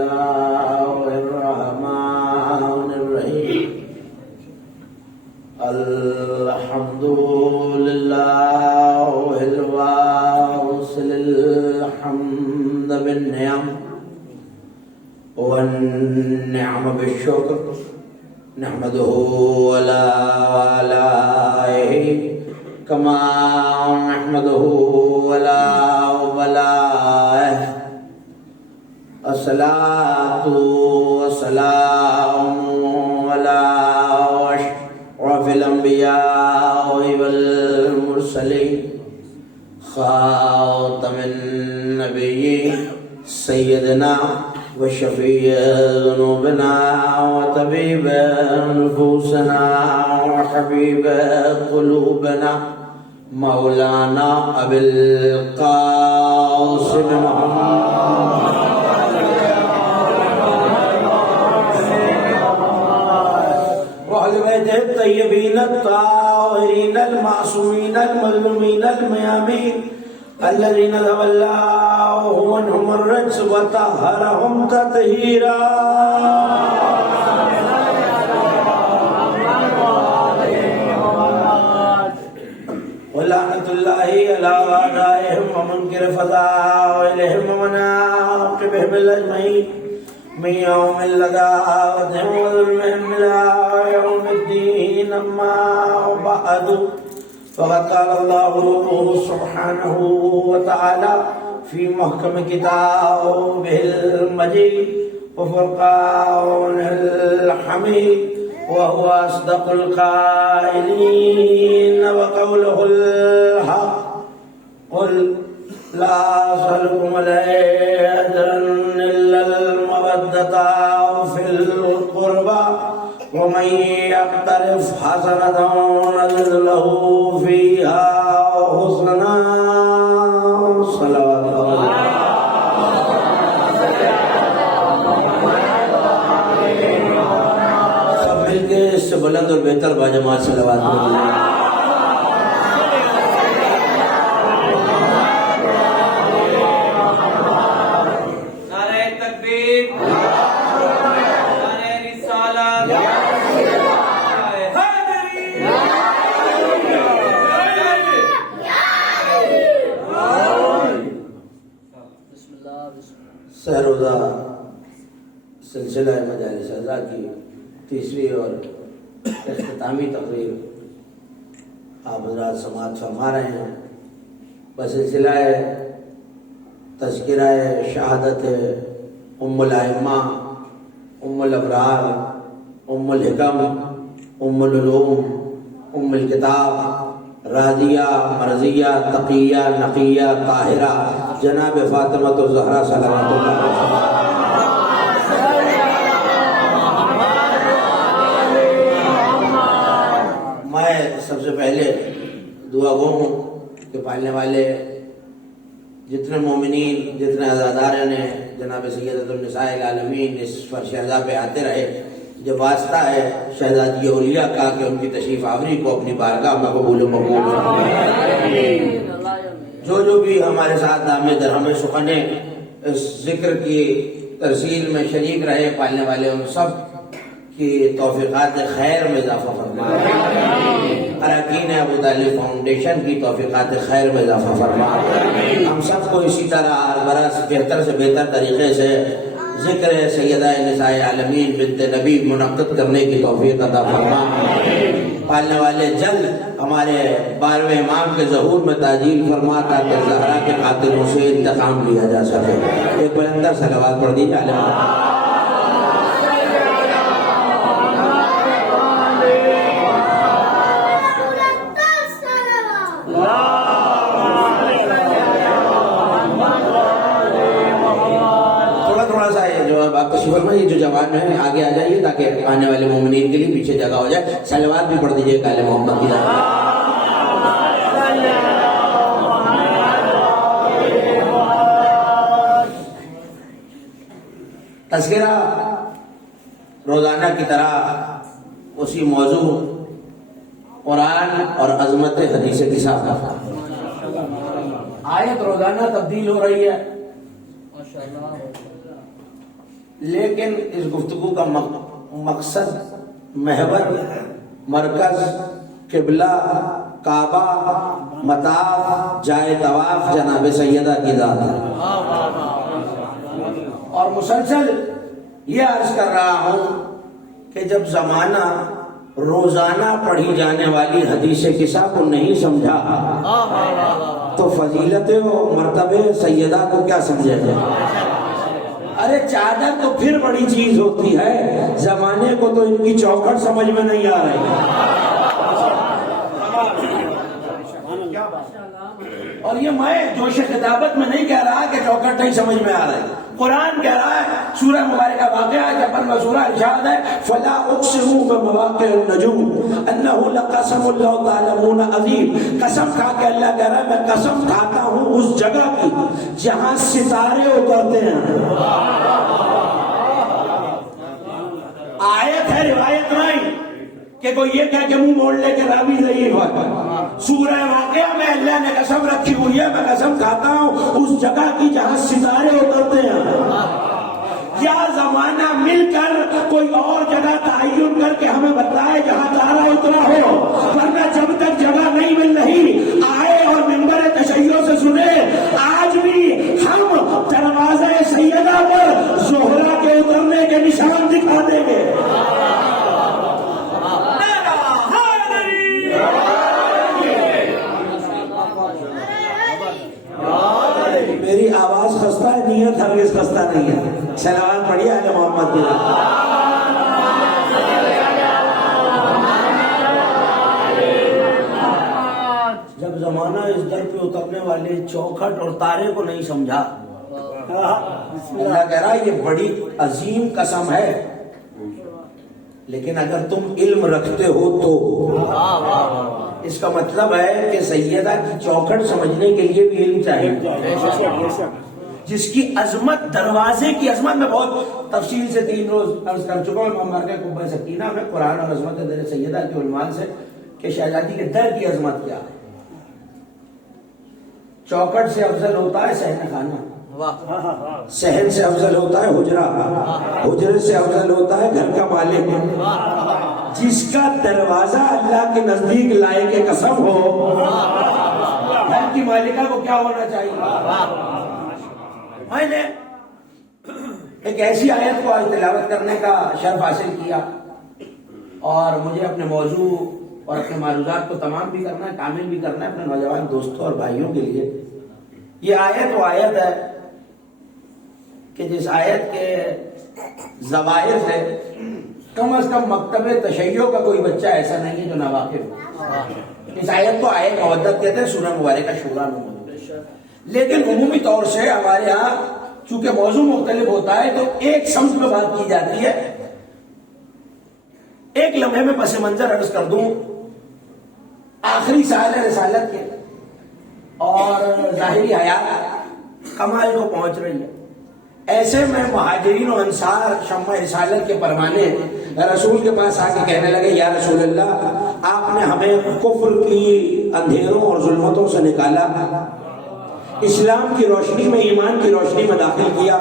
الله الرحمن الرحيم الحمد لله الواصل الحمد بالنعم والنعم بالشكر نحمده ولا آلائه كما نحمده ولا بلائه الصلاة والسلام على أشرف الأنبياء والمرسلين خاتم النبيين سيدنا وشفيع ذنوبنا وطبيب نفوسنا وحبيب قلوبنا مولانا أبي القاسم محمد وأهل بيته الطيبين الطاهرين المعصومين المظلومين الميامين الذين تولوا عنهم الرجس وطهرهم تطهيرا ولعنة الله على أعدائهم ومنكر فضائلهم ومناقبهم الأجمعين من يوم اللقاء وظلمهم إلى يوم الدين. أما بعد فقد قال الله سبحانه وتعالى في محكم كتابه المجيد وفرقانه الحميد وهو أصدق القائلين وقوله الحق قل لا أسألكم عليه أجرا إلا المودة في القربى ومن يقترف حسنة نزد له فيها حسنا. صلوات الله سب مل کے اس سے بلند اور بہتر باجماعت صلوات اللہ. سہروزہ سلسلہ مجالس ازا کی تیسری اور اختتامی تقریر آپ حضرات سماعت فرما رہے ہیں. بسلسلہ تذکرہ شہادت ام الائمہ ام الابرار ام الحکم ام العلوم ام الکتاب راضیہ مرضیہ تقیہ نقیہ طاہرہ جناب فاطمہ الزہرا صلوات اللہ علیہ. میں سب سے پہلے دعا گو ہوں کہ پالنے والے جتنے مومنین جتنے عزادار نے جناب سیدۃ النساء العالمین اس فرش رضا پہ آتے رہے. جب واسطہ ہے شہزادی اولیاء کا کہ ان کی تشریف آوری کو اپنی بارگاہ میں قبول و مقبول فرمائے. جو بھی ہمارے ساتھ دام درہم سخنے اس ذکر کی ترسیل میں شریک رہے پالنے والے ان سب کی توفیقات خیر میں اضافہ فرمائے. اراکین ابو طالب فاؤنڈیشن کی توفیقات خیر میں اضافہ فرمائے. ہم سب کو اسی طرح برس بہتر سے بہتر طریقے سے ذکر سیدہ نساء عالمین بنت نبی منعقد کرنے کی توفیق عطا فرما. پالنے والے جلد ہمارے 12ویں امام کے ظہور میں تعجیل فرما تاکہ زہرا کے قاتلوں سے انتقام لیا جا سکے. ایک بلندر صلوات پڑھ دیجیے عالم. یہ جو جوان ہیں آگے آ جائیے تاکہ آنے والے مومنین کے لیے پیچھے جگہ ہو جائے. صلوات بھی پڑھ دیجیے کالے محمد کی. تذکرہ روزانہ کی طرح اسی موضوع قرآن اور عظمت حدیث کے ساتھ آیت روزانہ تبدیل ہو رہی ہے. لیکن اس گفتگو کا مقصد، محور، مرکز، قبلہ، کعبہ، مطاف، جائے طواف جناب سیدہ کی ذات ہے۔ اور مسلسل یہ عرض کر رہا ہوں کہ جب زمانہ روزانہ پڑھی جانے والی حدیث قصہ کو نہیں سمجھا تو فضیلت و مرتبہ سیدہ کو کیا سمجھا جائے؟ ارے چادر تو پھر بڑی چیز ہوتی ہے، زمانے کو تو ان کی چوکھٹ سمجھ میں نہیں آ رہی۔ اور یہ میں جوش خطابت میں نہیں کہہ رہا کہ چوکھٹ نہیں سمجھ میں آ رہی، قرآن کہہ رہا ہے، سورہ مبارکہ واقعہ ہے، جب اللہ سورہ ارشاد ہے فلا اقسم بمواقع النجوم انہ لقسم لو تعلمون عظیم، قسم کھا کے اللہ کہہ رہا ہے میں قسم کھاتا ہوں اس جگہ کی جہاں ستارے اترتے ہیں۔ آیت ہے، روایت نہیں کہ کوئی یہ کہہ کے منہ موڑ لے کے راوی ضعیف ہے۔ سورہ واقعہ میں اللہ نے قسم رکھی ہوئی ہے، میں قسم کھاتا ہوں اس جگہ کی جہاں ستارے اترتے ہیں۔ یا زمانہ مل کر کوئی اور جگہ تعین کر کے ہمیں بتائے جہاں تارا اترا ہو، ورنہ جب تک جگہ نہیں مل رہی آئے اور منبر تشیع سے سنے۔ آج بھی ہم دروازہ سیدہ پر زہرا کے اترنے کے نشان دکھا دیں گے۔ میری آواز خستہ ہے، نیت ہرگز خستہ نہیں ہے۔ صلوات پڑھیے اہل محمد کی۔ جب زمانہ اس در پہ اترنے والے چوکھٹ اور تارے کو نہیں سمجھا، اللہ کہہ رہا ہے یہ بڑی عظیم قسم ہے، لیکن اگر تم علم رکھتے ہو تو۔ اس کا مطلب ہے کہ سیدہ کی چوکھٹ سمجھنے کے لیے بھی علم چاہیے، جس کی عظمت، دروازے کی عظمت میں بہت تفصیل سے 3 روز عرض کر چکا ہوں امام کے قبہ سکینہ میں قرآن اور عظمت در سیدہ کے عنوان سے کہ شہزادی کے در کی عظمت کیا ہے۔ چوکھٹ سے افضل ہوتا ہے صحن خانہ، صحن سے افضل ہوتا ہے حجرہ، حجرے سے افضل ہوتا ہے گھر کا مالک۔ جس کا دروازہ اللہ کے نزدیک لائے کے قسم ہو، گھر کی مالکہ کو کیا ہونا چاہیے؟ میں نے ایک ایسی آیت کو آج تلاوت کرنے کا شرف حاصل کیا، اور مجھے اپنے موضوع اور اپنے معروضات کو تمام بھی کرنا ہے، کامل بھی کرنا ہے اپنے نوجوان دوستوں اور بھائیوں کے لیے۔ یہ آیت وہ آیت ہے کہ جس آیت کے زوائد سے کم از کم مکتب تشیع کا کوئی بچہ ایسا نہیں ہے جو ناواقف ہو۔ اس آیت کو آیت مودت کہتے ہیں، سورہ مبارکہ شورى میں موجود ہے۔ لیکن عمومی طور سے ہمارے ہاں چونکہ موضوع مختلف ہوتا ہے تو ایک سمت میں بات کی جاتی ہے۔ ایک لمحے میں پس منظر عرض کر دوں، آخری سال ہے رسالت کے اور ظاہری حیات کمال کو پہنچ رہی ہے، ایسے میں مہاجرین و انصار شمع رسالت کے پروانے رسول کے پاس آ کے کہنے لگے یا رسول اللہ، آپ نے ہمیں کفر کی اندھیروں اور ظلمتوں سے نکالا، اسلام کی روشنی میں، ایمان کی روشنی میں داخل کیا،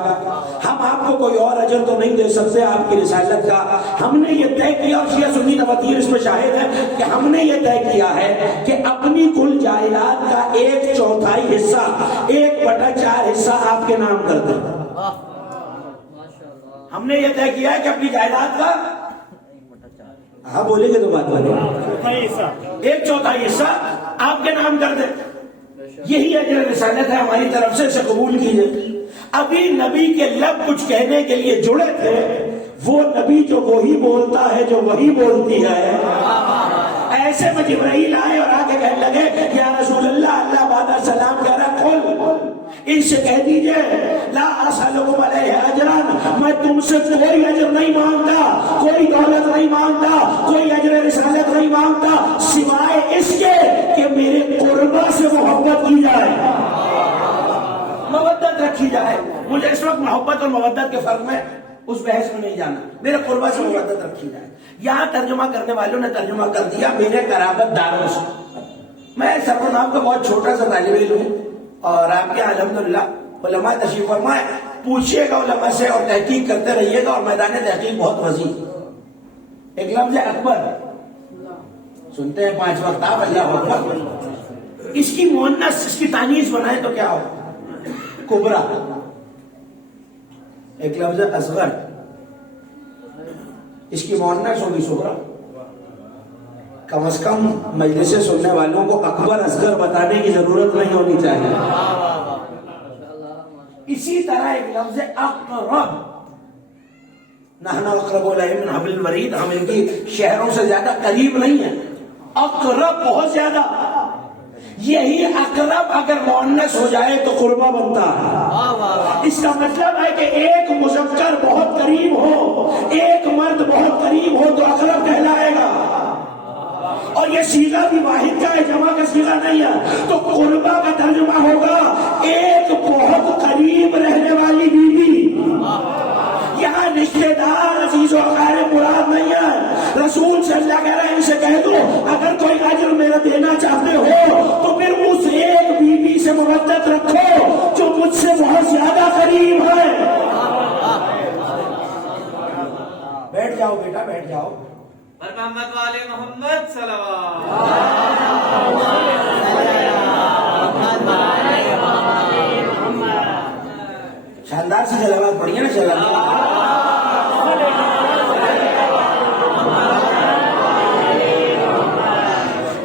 ہم آپ کو کوئی اور اجر تو نہیں دے سکتے آپ کی رسالت کا۔ ہم نے یہ طے کیا، اور شیعہ سنی تواتیر اس میں شاہد ہے کہ ہم نے یہ طے کیا ہے کہ اپنی کل جائیداد کا 1/4 حصہ، 1/4 حصہ آپ کے نام کر دیں۔ ہم نے یہ طے کیا ہے کہ اپنی جائیداد کا، ہاں بولیں گے تو بات بولیں، 1/4 حصہ آپ کے نام کر دیں۔ یہی اجر رسالت ہے ہماری طرف سے، اسے قبول کیجئے۔ ابھی نبی کے لب کچھ کہنے کے لیے جڑے تھے، وہ نبی جو وہی بولتا ہے جو وہی بولتی ہے۔ ایسے میں جبرائیل آئے اور آگے کہنے لگے یا رسول اللہ، اللہ بعد سلام کہہ رہا کھول، ان سے کہہ دیجئے لا اسألکم علیہ اجرا، میں تم سے کوئی اجر نہیں مانگتا، کوئی دولت نہیں مانگتا، کوئی اجر رسالت نہیں مانگتا، سوائے اس کے کہ میرے قربا سے محبت کی جائے، مودت رکھی جائے۔ مجھے اس وقت محبت اور مودت کے فرق میں اس بحث میں نہیں جانا، میرے قربا سے مودت رکھی جائے۔ یہاں ترجمہ کرنے والوں نے ترجمہ کر دیا میرے قرابت داروں سے۔ میں سرور نام کا بہت چھوٹا سا طالب علم ہوں، اور آپ کے الحمدللہ علماء تشریف فرمائے پوچھیے گا علماء سے اور تحقیق کرتے رہیے گا، اور میدان تحقیق بہت وسیع. ایک لفظ ہے اکبر، سنتے ہیں 5 وقت آپ اللہ اکبر، اس کی مؤنث، اس کی تانیث بنائے تو کیا ہو؟ کبرا. ایک لفظ ہے اصغر، اس کی مؤنث ہوگی صغرا. کم از کم مجلس سے سننے والوں کو اکبر اصغر بتانے کی ضرورت نہیں ہونی چاہیے. اسی طرح ایک لفظ اقرب، نحن اقرب الیہ من حبل الورید، ہم ان کی شہروں سے زیادہ قریب نہیں ہیں. اقرب بہت زیادہ. یہی اقرب اگر مؤنث ہو جائے تو قربہ بنتا ہے. اس کا مطلب ہے کہ ایک مذکر بہت قریب ہو، ایک مرد بہت قریب ہو تو اقرب کہلائے گا. اور یہ صیغہ بھی واحد کا ہے، جمع کا صیغہ نہیں ہے. تو قربہ کا ترجمہ ہوگا ایک بہت قریب رہنے والی بیوی. یہاں رشتے دار عزیز و اقارب مراد نہیں ہے. رسول صلی اللہ کہہ رہے ہیں ان سے کہہ دو اگر کوئی اجر میرا دینا چاہتے ہو تو پھر اس ایک بیوی سے مودت رکھو جو مجھ سے بہت زیادہ قریب ہے. بیٹھ جاؤ بیٹا، بیٹھ جاؤ. محمد والے محمد صلوات. شاندار سے صلوات پڑھیے نا. صلوات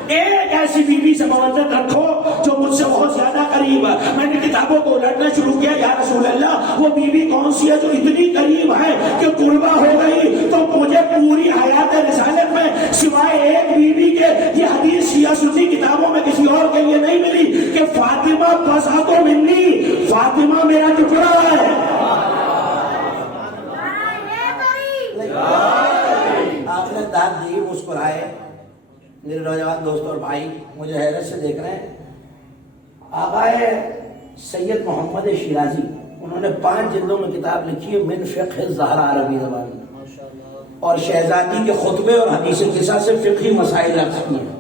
ایک ایسی بیوی سے مودت رکھو جو مجھ سے بہت زیادہ قریب ہے. میں نے کتابوں کو الٹنا شروع کیا، یا رسول اللہ وہ بیوی کون سی ہے جو اتنی قریب ہے کہ قربہ ہو گئی؟ تو مجھے پوری حیات رسالت میں سوائے ایک بیوی کے یہ حدیث شیعہ سنی کتابوں میں کسی اور کے لیے نہیں ملی کہ فاطمہ بساطو منی، فاطمہ میرا ٹکڑا ہے. آپ نے داد دی، مسکرائے. میرے نوجوان دوست اور بھائی مجھے حیرت سے دیکھ رہے ہیں. آقائے سید محمد شیرازی، انہوں نے 5 جلدوں میں کتاب لکھی ہے من فقہ الزہرا عربی زبان میں، اور شہزادی کے خطبے اور حدیث قصہ سے فقہی مسائل اخذ کیے ہیں.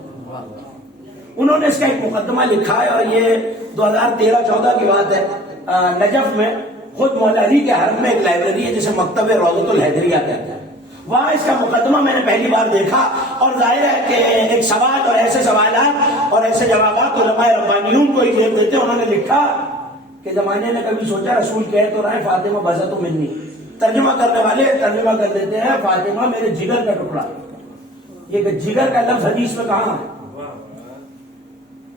انہوں نے اس کا ایک مقدمہ لکھا ہے، اور یہ 2013-14 کی بات ہے. نجف میں خود مولا علی کے حرم میں ایک لائبریری ہے جسے مکتب روضۃ الحیدریہ کہتے ہیں. وہاں اس کا مقدمہ میں نے پہلی بار دیکھا، اور ظاہر ہے کہ ایک سوال اور ایسے سوالات اور ایسے جوابات علماء ربانیون کو ہی جیب دیتے. انہوں نے لکھا کہ زمانے نے کبھی سوچا رسول کہہ تو رہے فاطمہ بساطو منی، ترجمہ کرنے والے ترجمہ کر دیتے ہیں فاطمہ میرے جگر کا ٹکڑا. یہ جگر کا لفظ حدیث میں کہاں ہے؟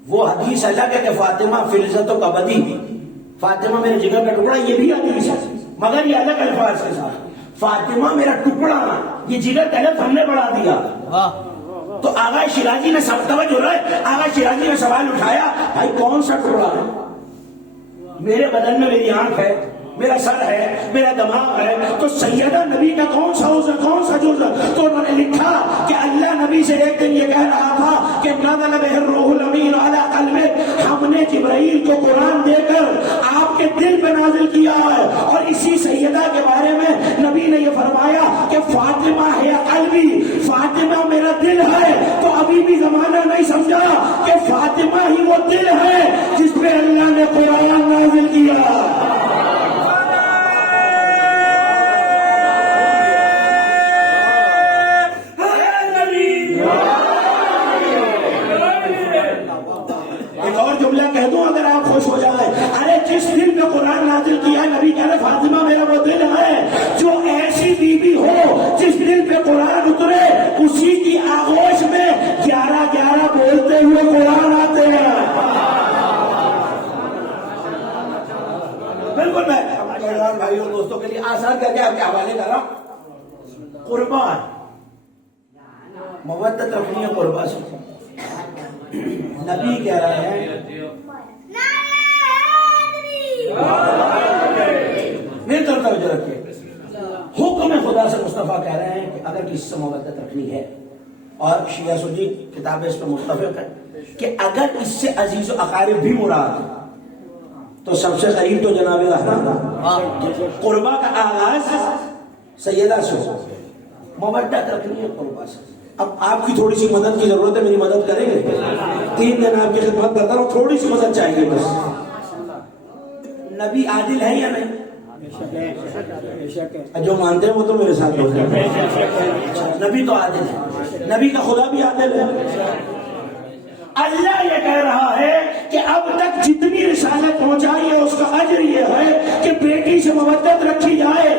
وہ حدیث الگ ہے کہ فاطمہ فلزت و کبدی، فاطمہ میرے جگر کا ٹکڑا، یہ بھی حدیث ہے مگر یہ الگ الفاظ کے ساتھ. فاطمہ میرا ٹکڑا، یہ جگر کا لفظ ہم نے بڑھا دیا. تو آغا شیرازی نے سب توجہ رہے، آغا شیرازی نے سوال اٹھایا بھائی کون سا ٹکڑا ہے؟ میرے بدن میں میری آنکھ ہے، میرا سر ہے، میرا دماغ ہے، تو سیدہ نبی کا کون سا عضو، کون سا جز؟ تو انہوں نے لکھا کہ اللہ نبی سے ایک دن یہ کہہ رہا تھا کہ نزل بہ الروح الامین علی قلبک، ہم نے جبرائیل کو قرآن دے کر آپ کے دل پہ نازل کیا ہے. اور اسی سیدہ کے بارے میں نبی نے یہ فرمایا کہ فاطمہ ہے قلبی، فاطمہ میرا دل ہے. تو ابھی بھی زمانہ نہیں سمجھا کہ فاطمہ ہی وہ دل ہے جس پہ اللہ نے قرآن نازل کیا. کہہ دوں اگر آپ خوش ہو جائیں، ارے جس دل پہ قرآن نازل کیا ہے نبی کہہ رہے فاطمہ میرا وہ دل ہے. جو ایسی بیوی ہو جس دل پہ قرآن اترے اسی کی آغوش میں 11-11 بولتے ہوئے قرآن آتے ہیں. بالکل میں بھائی اور دوستوں کے لیے آسان کر کے آپ کے حوالے کر رہا ہوں. قربان مودت رکھنی ہے قربا سے. نبی کہہ رہے ہیں میری طرف توجہ رکھیے، حکم خدا سے مصطفیٰ کہہ رہے ہیں کہ اگر کسی سے مودت رکھنی ہے، اور شیعہ سنی کتابیں اس پر متفق ہیں کہ اگر اس سے عزیز و اقارب بھی مراد تو سب سے قریب تو جناب رحمت. قربا کا آغاز سیدہ سے ہو، مودت رکھنی ہے قربا سے. اب آپ کی تھوڑی سی مدد کی ضرورت ہے، میری مدد کریں گے؟ 3 دن آپ کی خدمت کرتا ہوں، تھوڑی سی مدد چاہیے بس. نبی عادل ہے یا نہیں؟ جو مانتے ہیں وہ تو میرے ساتھ ہوتے ہیں. نبی تو عادل ہے, نبی کا خدا بھی عادل ہے. اللہ یہ کہہ رہا ہے کہ اب تک جتنی رسالت پہنچائی ہے اس کا اجر یہ ہے کہ بیٹی سے مودت رکھی جائے.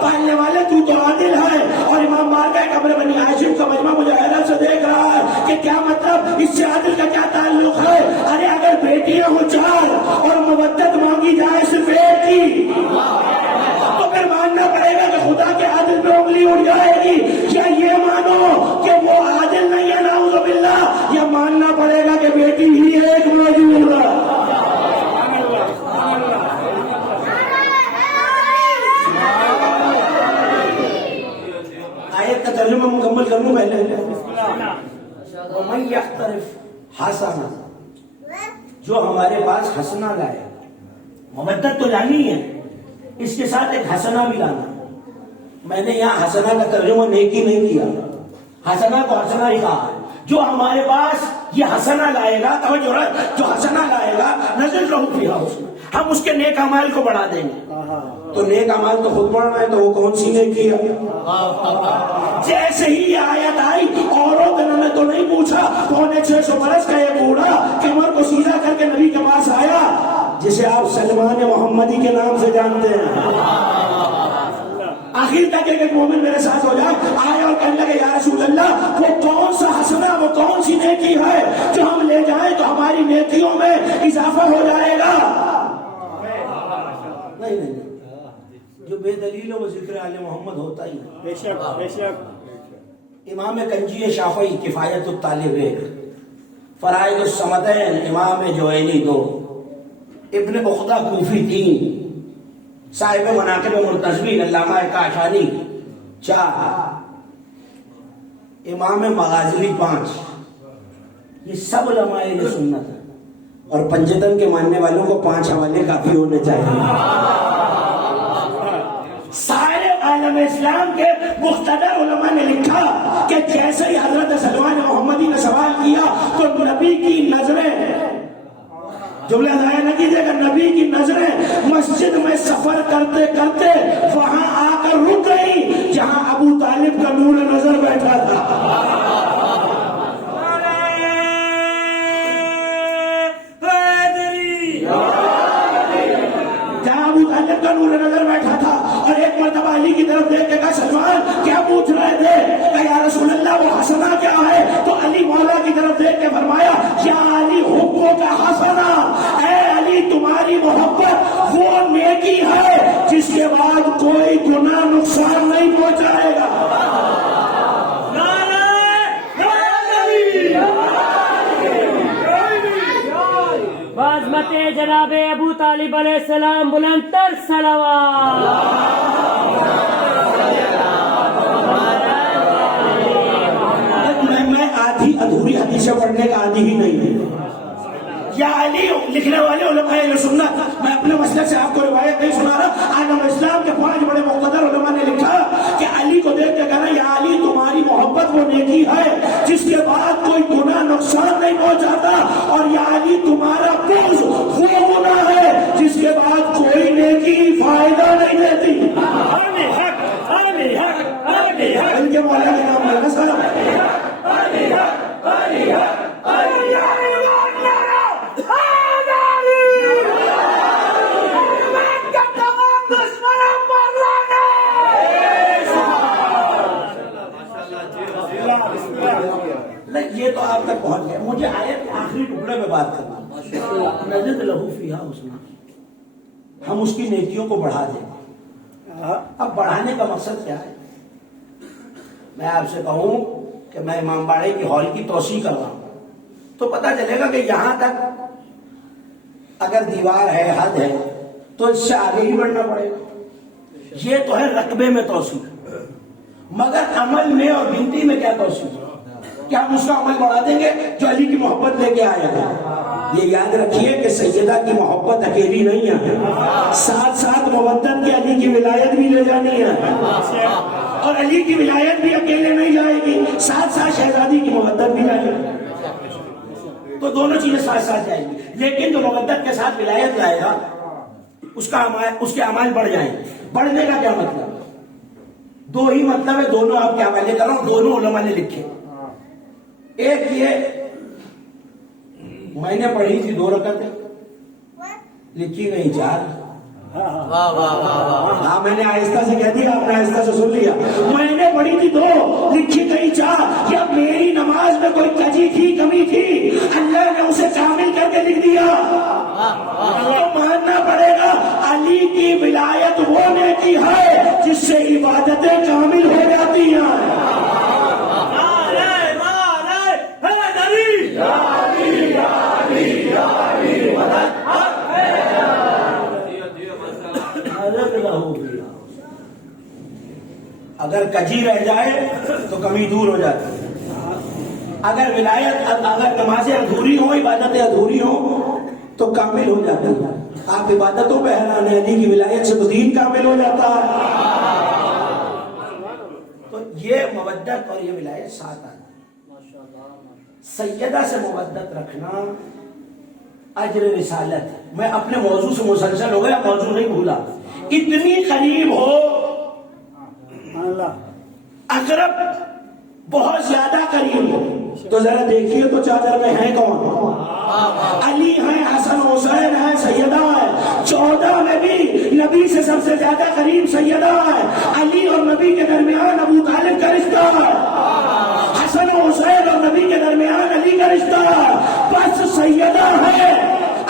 پالنے والے تو عادل ہے. اور امام مالک قبر بنی ہاشم کا مجمع مجھے حیرت سے دیکھ رہا ہے کہ کیا مطلب, اس سے عادل کا کیا تعلق ہے؟ ارے اگر بیٹیاں ہوں 4 اور مودت مانگی جائے صرف ایک کی تو پھر ماننا پڑے گا کہ خدا کے عادل پہ انگلی اٹھ جائے گی. کیا یہ مانو کہ وہ عادل نہیں ہے نعوذ باللہ, یا ماننا پڑے گا کہ بیٹی ہی ایک موجود ہے؟ آیت کا ترجمہ مکمل کر لوں پہلے. وَمَن يَخْتَرِفْ حَسَنًا, جو ہمارے پاس حسنہ لائے, مودت تو لانی ہے, اس کے ساتھ ایک حسنہ بھی لانا. میں نے یہاں حسنہ کا ترجمہ نیکی نہیں کیا, حسنہ کو حسنہ ہی کہا. جو ہمارے پاس یہ حسنہ لائے گا, توجہ رہے, جو حسنہ لائے گا نزل رہو فیہا, ہم اس کے نیک اعمال کو بڑھا دیں گے. تو نیک اعمال تو خود بڑھنا ہے, تو وہ کون سی نیکی ہے؟ جیسے ہی یہ آیت آئی, اوروں نے تو نہیں پوچھا, 650 برس کا یہ بوڑھا کمر کو سیدھا کر کے نبی کے پاس آیا, جسے آپ سلمان محمدی کے نام سے جانتے ہیں. آخر تک ایک مومن میرے ساتھ ہو جائے, آئے اور کہنے لگے یا رسول اللہ, وہ کون سا حسنہ, وہ کون سی نیکی ہے جو ہم لے جائیں تو ہماری نیکیوں میں اضافہ ہو جائے گا؟ نہیں, جو بے دلیل ہو وہ ذکر آل محمد ہوتا ہی نہیں. بے شک. امام کنجی شافعی کفایت الطالب 1, فرائض الصمدین امام جوینی 2, ابن عقدہ کوفی 3, صاحب مناقب مرتضوی علامہ کاشانی 4, امام مغازلی 5. یہ سب علماء اہل سنت ہیں, اور پنجتن کے ماننے والوں کو 5 حوالے کافی ہونے چاہیے. سارے عالم اسلام کے مقتدر علماء نے لکھا کہ جیسے ہی حضرت سلمان محمدی نے سوال کیا تو نبی کی نظریں, جملہ ضائع نہ کیجیے گا, نبی کی نظریں مسجد میں سفر کرتے کرتے وہاں آ کر رک گئی جہاں ابو طالب کا نور نظر بیٹھا تھا. جہاں ابو طالب کا نور نظر بیٹھا تھا, اور ایک مرتبہ علی کی طرف دیکھ کے کہا سلمان کیا پوچھ رہے تھے؟ کہ یا رسول اللہ وہ حسنہ کیا ہے؟ تو علی مولا کی طرف دیکھ کے فرمایا یا علی حبوں کا حسنہ, اے علی تمہاری محبت وہ نیکی ہے جس کے بعد کوئی گناہ نقصان نہیں پہنچائے گا. عظمت جناب ابو طالب علیہ السلام, بلند تر صلوات. میں آدھی ادھوری حدیثیں پڑھنے کا عادی ہی نہیں ہے. یا علی لکھنے والے علماء اہل سنت, میں اپنے مسئلے سے آپ کو روایت نہیں سنا رہا, عالم اسلام کے 5 بڑے مقتدر علماء نے لکھا کہ علی کو دیکھ کے کہنا یا علی تمہاری محبت وہ نیکی ہے جس کے بعد کوئی گناہ نقصان نہیں پہنچاتا, اور یا علی تمہارا بغض وہ گناہ ہے جس کے بعد کوئی نیکی فائدہ نہیں دیتی. ان کے مولا کے نام لینا سر. یہ تو آپ تک پہنچ گئے. مجھے آیت کے آخری ٹکڑے میں بات کرنا, نزد لہو فیہا حسنہ, ہم اس کی نیکیوں کو بڑھا دیں. اب بڑھانے کا مقصد کیا ہے؟ میں آپ سے کہوں کہ میں امام باڑے کی ہال کی توسیع کر رہا ہوں تو پتہ چلے گا کہ یہاں تک اگر دیوار ہے, حد ہے, تو اس سے آگے ہی بڑھنا پڑے گا. یہ تو ہے رقبے میں توسیع, مگر عمل میں اور گنتی میں کیا توسیع؟ کیا ہم اس کا عمل بڑھا دیں گے جو علی کی محبت لے کے آیا تھا؟ یہ یاد رکھیے کہ سیدہ کی محبت اکیلی نہیں ہے, ساتھ ساتھ مودت کے علی کی ولایت بھی لے جانی ہے, اور علی کی ولایت بھی اکیلے نہیں جائے گی, ساتھ ساتھ شہزادی کی مودت بھی جائے گی. تو دونوں چیزیں ساتھ ساتھ جائیں گی. لیکن جو مودت کے ساتھ ولایت لائے گا اس کے اعمال بڑھ جائیں. بڑھنے کا کیا مطلب؟ دو ہی مطلب ہے, دونوں آپ کے حوالے کر رہا ہوں, دونوں علماء نے لکھے. ایک یہ میں نے پڑھی تھی 2 رکعتیں, لکھی نہیں 4. ہاں میں نے آہستہ سے کہہ دیا, آپ نے آہستہ سے سن لیا. میں نے پڑھی تھی 2, لکھی کہیں 4. یا میری نماز میں کوئی کجی تھی, کمی تھی, اللہ نے اسے کامل کر کے لکھ دیا. تو ماننا پڑے گا علی کی ولایت وہ نیکی ہے جس سے عبادتیں کامل ہو جاتی ہیں. اگر کجی رہ جائے تو کمی دور ہو جاتی ہے. اگر ولایت, اگر نمازیں ادھوری ہوں, عبادتیں ادھوری ہوں تو کامل ہو جاتی ہے. آپ عبادتوں پہ حیران ہیں, علی کی ولایت سے تو دین کامل ہو جاتا ہے. تو یہ مودت اور یہ ولایت ساتھ آتی. سیدہ سے مودت رکھنا اجر رسالت ہے. میں اپنے موضوع سے مسلسل ہو گیا, موضوع نہیں بھولا. اتنی قریب ہو, اقرب بہت زیادہ قریب ہو, تو ذرا دیکھیے تو چادر میں ہیں کون؟ علی ہیں, حسن حسین ہیں, سیدہ ہے. 14 میں بھی نبی سے سب سے زیادہ قریب سیدہ ہے. علی اور نبی کے درمیان ابو طالب کا رشتہ ہے, حسن حسین اور نبی کے درمیان علی کا رشتہ ہے. بس سیدہ ہے.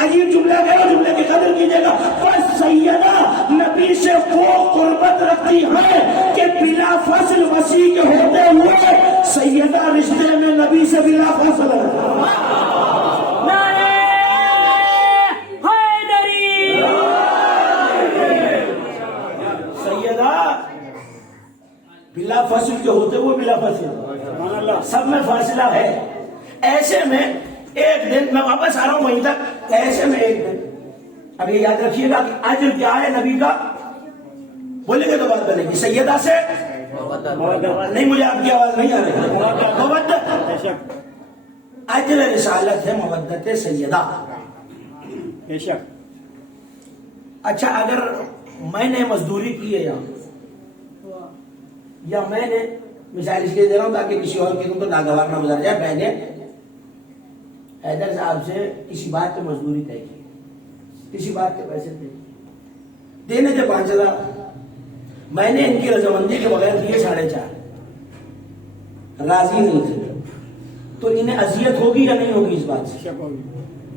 عجیب جملہ ہے, جملے کی قدر کیجیے گا. بس سیدہ نبی سے وہ قربت رکھتی ہے کہ بلا فصل وسیع کے ہوتے ہوئے سیدہ رشتے میں نبی سے بلا فصل ہے. سیدہ بلا فصل کے ہوتے ہوئے بلا فصل, سب میں فاصلہ ہے. ایسے میں ایک دن, میں واپس آ رہا ہوں وہیں تک, ایسے میں ایک دن, اب یہ یاد رکھیے گا کہ اجر کیا ہے نبی کا, بولیں گے تو بات بنے گی. سیدہ سے نہیں, مجھے آپ کی آواز نہیں آ رہی. مودت اجر رسالت ہے, مودت سیدہ. اچھا, اگر میں نے مزدوری کی ہے یا میں نے, مثال اس لیے دے رہا ہوں تاکہ کسی اور کی تو ناگوار نہ گزر جائے, میں نے حیدر صاحب سے کسی بات پہ مزدوری طے کی, کسی بات کے پیسے طے کی, دینے تھے 5,000, میں نے ان کی رضامندی کے بغیر دیے 4.5, راضی نہیں تھے. تو انہیں اذیت ہوگی یا نہیں ہوگی اس بات سے؟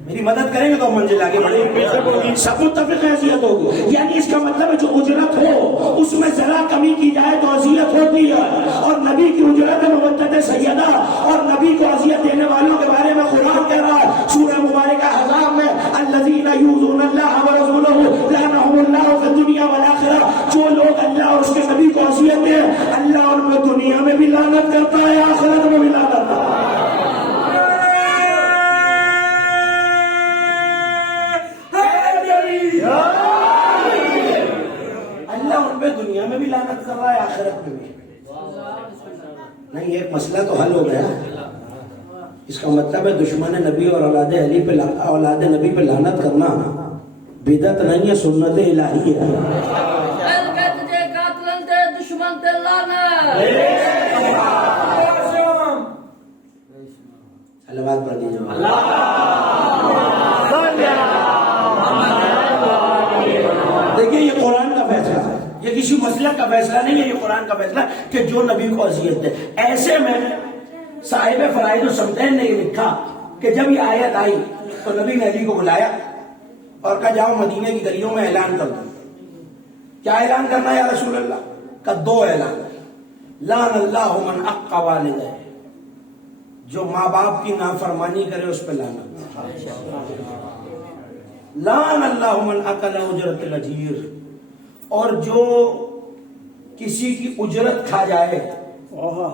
میری مدد کریں گے تو منزل آگے بڑھے گی. سب متفق ہے اذیت ہوگی. یعنی اس کا مطلب ہے جو اجرت ہو اس میں ذرا کمی کی جائے تو اذیت ہوتی ہے. اور نبی کی اجرت ہے مودت سیدہ, اور نبی کو اذیت دینے والوں کے بارے میں قرآن کہہ رہا ہے سورہ مبارکہ احزاب میں, الذین یؤذون اللہ ورسولہ لعنہم اللہ فی الدنیا والآخرہ. جو لوگ اللہ اور اس کے نبی کو اذیت دیں, اللہ ان کو دنیا میں بھی لعنت کرتا ہے, آخرت میں بھی لعنت کرتا ہے. اللہ ان پہ دنیا میں بھی لعنت کر رہا ہے, آخرت میں بھی. نہیں, ایک مسئلہ تو حل ہو گیا. اس کا مطلب ہے دشمن نبی اور اولاد نبی پہ لعنت کرنا بدعت نہیں ہے, سنت الہی ہے. صلوات پڑھ دیجیے. دیکھیے, یہ قرآن کا فیصلہ ہے, یہ کسی مسلک کا فیصلہ نہیں ہے, یہ قرآن کا فیصلہ کہ جو نبی کو اذیت دے. ایسے میں صاحب فرائض الصمدین نے یہ لکھا کہ جب یہ آیت آئی تو نبی نے علی کو بلایا اور کہا جاؤ مدینے کی گلیوں میں اعلان کر دو. کیا اعلان کرنا ہے یا رسول اللہ؟ کا 2 اعلان. لعن اللہ من اق والدہ, جو ماں باپ کی نافرمانی کرے اس پہ لعنت. لعن اللہ من اکل اجرت الاجیر, اور جو کسی کی اجرت کھا جائے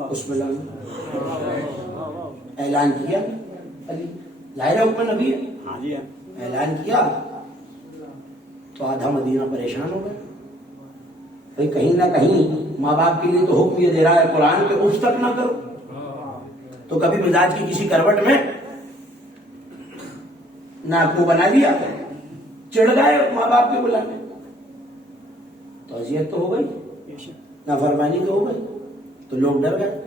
اس پہ لعنت. اعلان کیا علی, ظاہر حکم نبی ہے, اعلان کیا تو آدھا مدینہ پریشان ہو گیا. بھئی کہیں نہ کہیں ماں باپ کے لیے تو حکم یہ دے رہا ہے قرآن کہ اف تک نہ کرو, تو کبھی مزاج کی کسی کروٹ میں ناک کو بنا لیا, چڑھ گئے ماں باپ کے بلانے. تو اذیت تو ہو گئی, نافرمانی تو ہو گئی, تو لوگ ڈر گئے.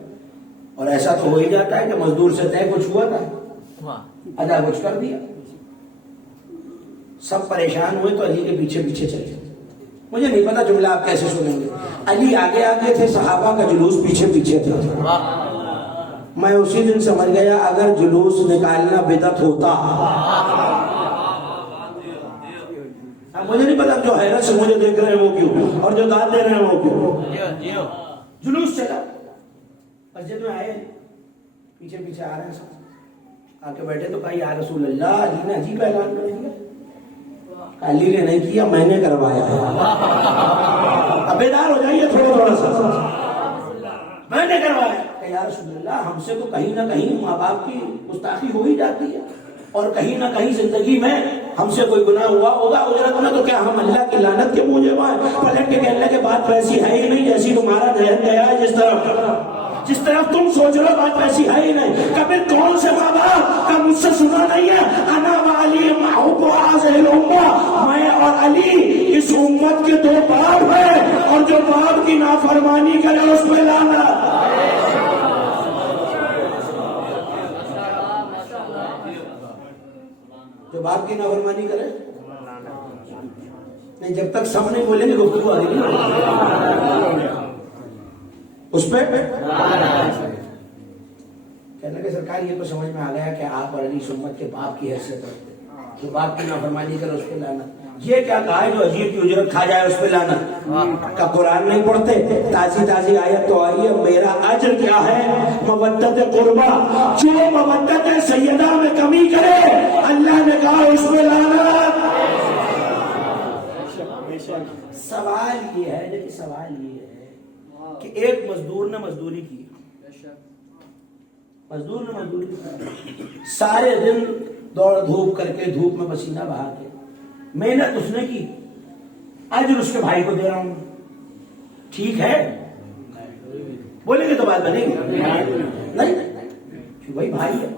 اور ایسا تو ہو ہی جاتا ہے کہ مزدور سے طے کچھ ہوا تھا, ادا کچھ کر دیا. سب پریشان ہوئے تو علی کے پیچھے پیچھے چلے. مجھے نہیں پتا جملہ آپ کیسے سنیں گے. علی آگے آگے تھے, صحابہ کا جلوس پیچھے پیچھے تھا. میں اسی دن سمجھ گیا اگر جلوس نکالنا بدعت ہوتا. مجھے نہیں پتا جو حیرت سے مجھے دیکھ رہے ہیں وہ کیوں, اور جو داد دے رہے ہیں وہ کیوں. جلوس چلا, مسجد میں آئے, پیچھے پیچھے آ رہے ہیں سب, آ کے بیٹھے تو کہا یا رسول اللہ, علی نے عجیب اعلان کر دیا. علی نے نہیں کیا, میں نے کروایا. اب بیدار ہو جائیے تھوڑا سا. میں نے کروایا کہ یا رسول اللہ, ہم سے تو کہیں نہ کہیں ماں باپ کی گستاخی ہو ہی جاتی ہے, اور کہیں نہ کہیں زندگی میں ہم سے کوئی گناہ ہوا ہوگا. اجرت نہ تو کیا ہم اللہ کی لعنت کے موجب ہیں؟ پلٹ کے کہنے کے بات ویسی ہے ہی نہیں جیسی تمہارا ذہن گیا ہے. جس طرف تم سوچ رہے ہو بات ویسی ہے ہی نہیں. کبھی کون سے ماں باپ کا مجھ سے سنا نہیں ہے انا وعلی محب حاضر الامہ, میں اور علی اس امت کے دو باپ ہیں, اور جو باپ کی نافرمانی کرے اس پہ لعنت. جو باپ کی نافرمانی کرے نہیں, جب تک سب نہیں بولیں گے گفتگو آگے نہیں اس پہ. کہنے کہ سرکار یہ تو سمجھ میں آ گیا کہ آپ اور علی امت کے باپ کی حیثیت رکھتے ہیں, جو باپ کی نافرمانی کرے اس پہ لعنت. یہ کیا کہا ہے جو عجیب کی اجرت کھا جائے اس پہ لعنت؟ کا قرآن نہیں پڑھتے؟ تازی آیت تو آئی ہے, میرا اجر کیا ہے؟ مودت قربا. جو مودت سیدہ میں کمی کرے اللہ نے کہا اس پہ لعنت. سوال یہ ہے, لیکن سوال یہ ہے کہ ایک مزدور نے مزدوری کی, سارے دن دوڑ دھوپ کر کے, دھوپ میں پسینہ بہا کے محنت اس نے کی, اجر اس کے بھائی کو دے رہا ہوں. ٹھیک ہے, بولیں گے تو بات بنے گی نہیں, بھائی بھائی ہے.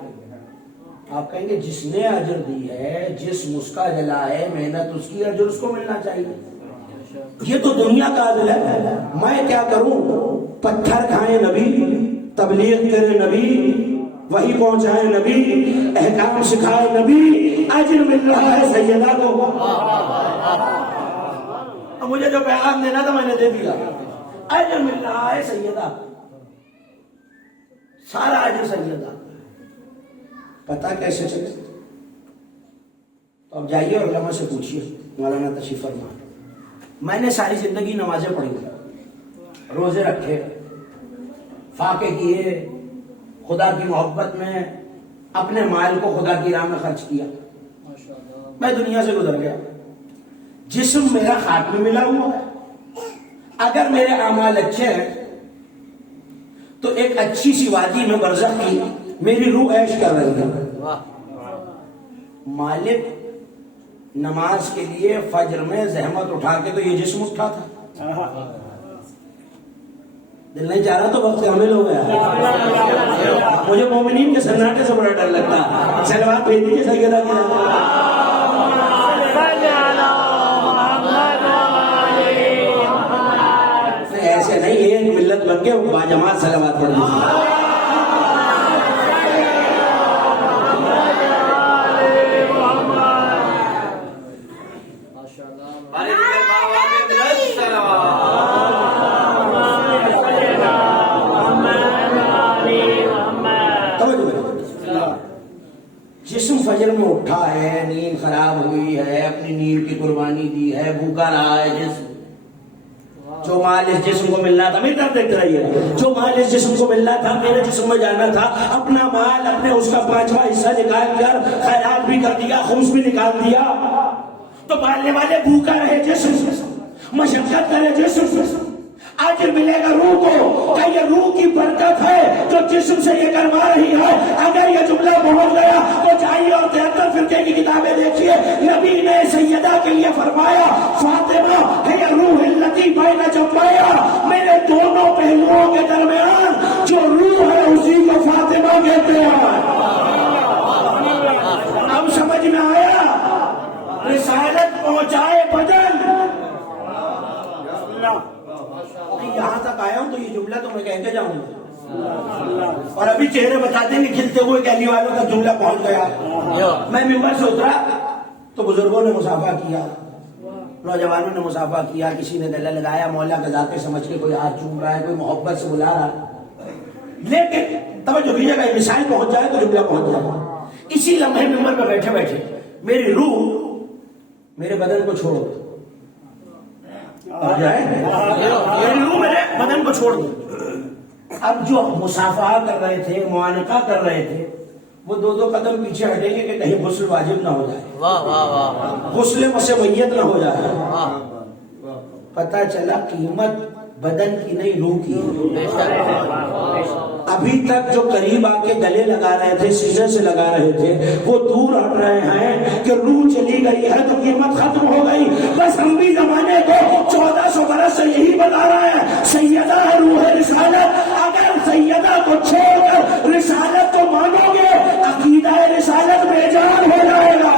آپ کہیں گے جس نے اجر دی ہے, جس مسکا جلا ہے, محنت اس کی, اجر اس کو ملنا چاہیے. یہ تو دنیا کا عدل ہے. میں کیا کروں؟ پتھر کھائے نبی, تبلیغ کرے نبی, وہی پہنچائے نبی, احکام سکھائے نبی, اجر مل رہا ہے سیدہ کو. اب مجھے جو پیغام دینا تھا میں نے دے دیا, اجر مل رہا ہے سیدہ, سارا اجر سیدہ. پتہ کیسے چلے؟ تو اب جائیے اور علماء سے پوچھیے, مولانا تشریف فرما. میں نے ساری زندگی نمازیں پڑھی, روزے رکھے, فاقے کیے, خدا کی محبت میں اپنے مال کو خدا کی راہ میں خرچ کیا. میں دنیا سے گزر گیا, جسم میرا خاک میں ملا ہوا ہے. اگر میرے اعمال اچھے ہیں تو ایک اچھی سی وادی میں برزخ کی میری روح عیش کر رہی ہے. مالک نماز کے لیے فجر میں زحمت اٹھا کے تو یہ جسم اٹھا تھا. دل نہیں چاہ رہا تو وقت کامل ہو گیا. مجھے مومنین کے سناٹے سے بڑا ڈر لگتا ہے. سلوات بھیج دیجیے سیدہ کی. ایسے نہیں, ایک ملت بن کے باجماعت سلوات پڑھ دیجیے. جسم فجر میں اٹھا ہے, نیند خراب ہوئی ہے, اپنی نیند کی قربانی دی ہے, بھوکا رہا ہے جسم. جو مال اس جسم کو ملنا تھا, میری طرف دیکھتے رہیے, جو مال اس جسم کو ملنا تھا, میرے جسم میں جانا تھا, اپنا مال, اپنے اس کا 5واں حصہ نکال کر خیرات بھی کر دیا, خمس بھی نکال دیا. تو پالنے والے بھوکا رہے جسم, مشقت کرے جسم, اجر ملے گا روح کو. کہ یہ روح کی برکت ہے جو جسم سے یہ کروا رہی ہے. اگر یہ جملہ بہت گیا تو جائیے اور 73 فرقے کی کتابیں دیکھیے. نبی نے سیدہ کے لیے فرمایا, فاطمہ ہے یہ روح التی بین جنبیا, میرے دونوں پہلوؤں کے درمیان جو روح ہے اسی کو فاطمہ کہتے ہیں. اب سمجھ میں آیا, رسالت پہنچائے بدن, آیا ہوں تو یہ جملہ تو میں کہہ کے جاؤں گا، اور ابھی چہرے بتاتے ہیں کہ کھلتے ہوئے کہ علی والوں کا جملہ پہنچ گیا۔ میں ممبر سے اترا تو بزرگوں نے مصافحہ کیا، نوجوانوں نے مصافحہ کیا، کسی نے گلہ لگایا، مولا کا ذاکر سمجھ کے کوئی ہاتھ چوم رہا ہے، کوئی محبت سے بلا رہا ہے، لیکن توجہ کیجیے گا، مثال پہنچ جائے تو جملہ پہنچ جائے۔ اسی لمحے ممبر میں بیٹھے بیٹھے میری روح میرے بدن کو چھوڑ دو، میری روح میرے بدن کو چھوڑ دو۔ اب جو مصافحہ کر رہے تھے، معانقہ کر رہے تھے، وہ دو دو قدم پیچھے ہٹیں گے کہ کہیں غسل واجب نہ ہو جائے، غسل مسمیت نہ ہو جائے۔ پتہ چلا قیمت بدن کی نہیں، روح کی۔ ابھی تک جو قریب آ کے گلے لگا رہے تھے، سینے سے لگا رہے تھے، وہ دور ہٹ رہے ہیں کہ روح چلی گئی ہے تو قیمت ختم ہو گئی۔ بس ہم بھی زمانے کو 1400 برس سے یہی بتا رہے ہیں، سیدہ ہے روح رسالت۔ اگر سیدہ کو چھوڑ کر رسالت کو مانو گے، عقیدہ رسالت بے جان ہو جائے گا۔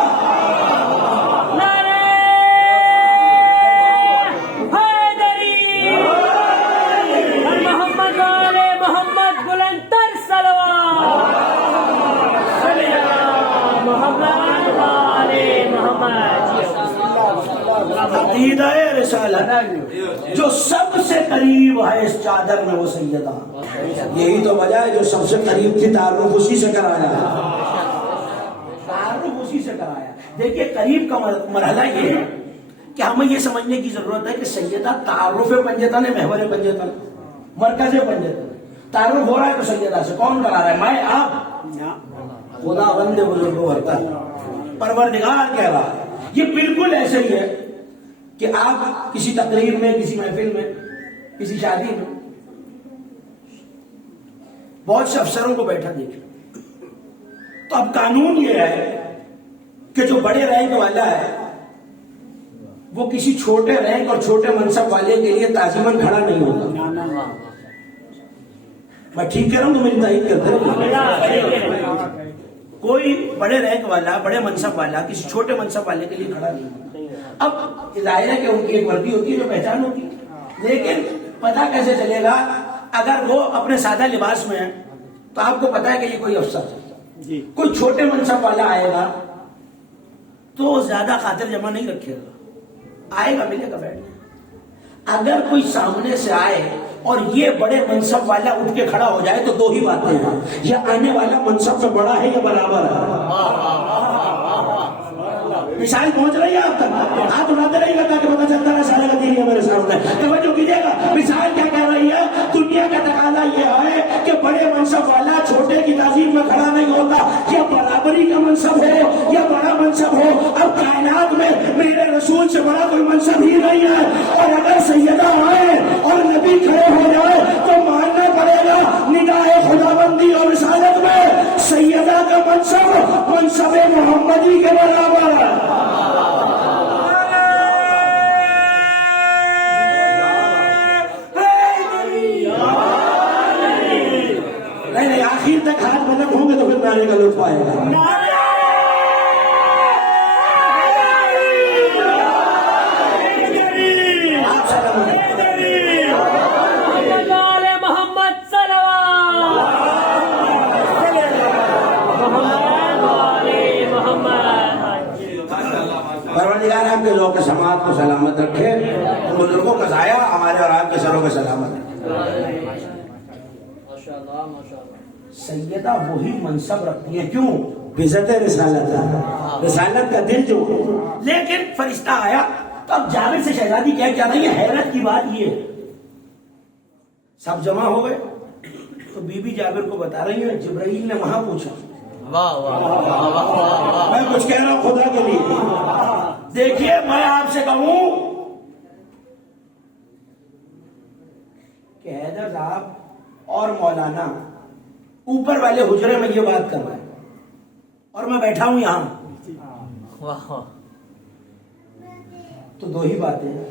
عقیدہ رسالت جو سب سے قریب ہے اس چادر میں، وہ سیدہ۔ یہی تو وجہ ہے جو سب سے قریب تھی تعارف اسی سے کرایا، تعارف اسی سے کرایا۔ دیکھیے قریب کا مرحلہ یہ ہے کہ ہمیں یہ سمجھنے کی ضرورت ہے کہ سیدہ تعارف پنجتن ہے، محور پنجتن، مرکز پنجتن۔ تعارف ہو رہا ہے تو سیدہ سے کون کرا رہا ہے؟ میں، آپ، خدا بند بزرگ ورتا پروردگار کہہ رہا ہے۔ یہ بالکل ایسے ہی ہے کہ آپ کسی تقریر میں، کسی محفل میں، کسی شادی میں بہت سے افسروں کو بیٹھا دیکھیں تو اب قانون یہ ہے کہ جو بڑے رینک والا ہے وہ کسی چھوٹے رینک اور چھوٹے منصب والے کے لیے تعظیماً کھڑا نہیں ہوگا۔ میں ٹھیک کہہ رہا ہوں تو میری تائید کرتے ہیں۔ کوئی بڑے رینک والا، بڑے منصب والا کسی چھوٹے منصب والے کے لیے کھڑا نہیں ہوگا۔ اب ظاہر ہے کہ ان کی ایک وردی ہوتی ہے جو پہچان ہوتی ہے، لیکن پتہ کیسے چلے گا؟ اگر وہ اپنے سادہ لباس میں ہے تو آپ کو پتا ہے کہ یہ کوئی افسر ہے۔ کوئی چھوٹے منصب والا آئے گا تو زیادہ خاطر جمع نہیں رکھے گا، آئے گا ملے گا بیٹھ۔ اگر کوئی سامنے سے آئے اور یہ بڑے منصب والا اٹھ کے کھڑا ہو جائے تو دو ہی باتیں ہیں، یا آنے والا منصب میں بڑا ہے یا برابر ہے۔ مثال پہنچ رہی ہے آپ تک؟ ہاتھ اٹھاتے رہیے گا تاکہ پتہ چلتا رہے سارے دین ہے میرے سامنے۔ توجہ کیجیے گا، مثال کیا کہہ رہی ہے؟ دنیا کا تقاضا یہ ہے کہ بڑے منصب والا چھوٹے کی تعظیم میں کھڑا نہیں ہوتا، یا برابری کا منصب ہو یا بڑا منصب ہو۔ اب کائنات میں میرے رسول سے بڑا کوئی منصب ہی نہیں ہے، اور اگر سیدہ آئے اور نبی کھڑے ہو جائے تو ماننا پڑے گا نگاہ خداوندی اور رسالت میں سیدہ کا منصب محمدی کے برابر ہے۔ نہیں، آخر تک ہاتھ بلند ہوں گے تو پھر گانے کا لطف آئے گا۔ پروردگار آپ کے ذوق سماعت کو سلامت رکھے، بزرگوں کا ضائع ہمارے اور آپ کے سروں کو سلامت رکھے۔ سیدہ وہی منصب رکھتی ہے، کیوں؟ بذات رسالت، رسالت کا دل جو۔ لیکن فرشتہ آیا تو اب جابر سے شہزادی کیا رہی ہے؟ حیرت کی بات یہ ہے، سب جمع ہو گئے تو بی بی جابر کو بتا رہی ہے جبرائیل نے وہاں پوچھا۔ میں کچھ کہہ رہا ہوں خدا کے لیے، دیکھیے میں آپ سے کہوں کہ حیدر صاحب اور مولانا اوپر والے حجرے میں یہ بات کر رہے ہیں اور میں بیٹھا ہوں یہاں، تو دو ہی باتیں ہیں،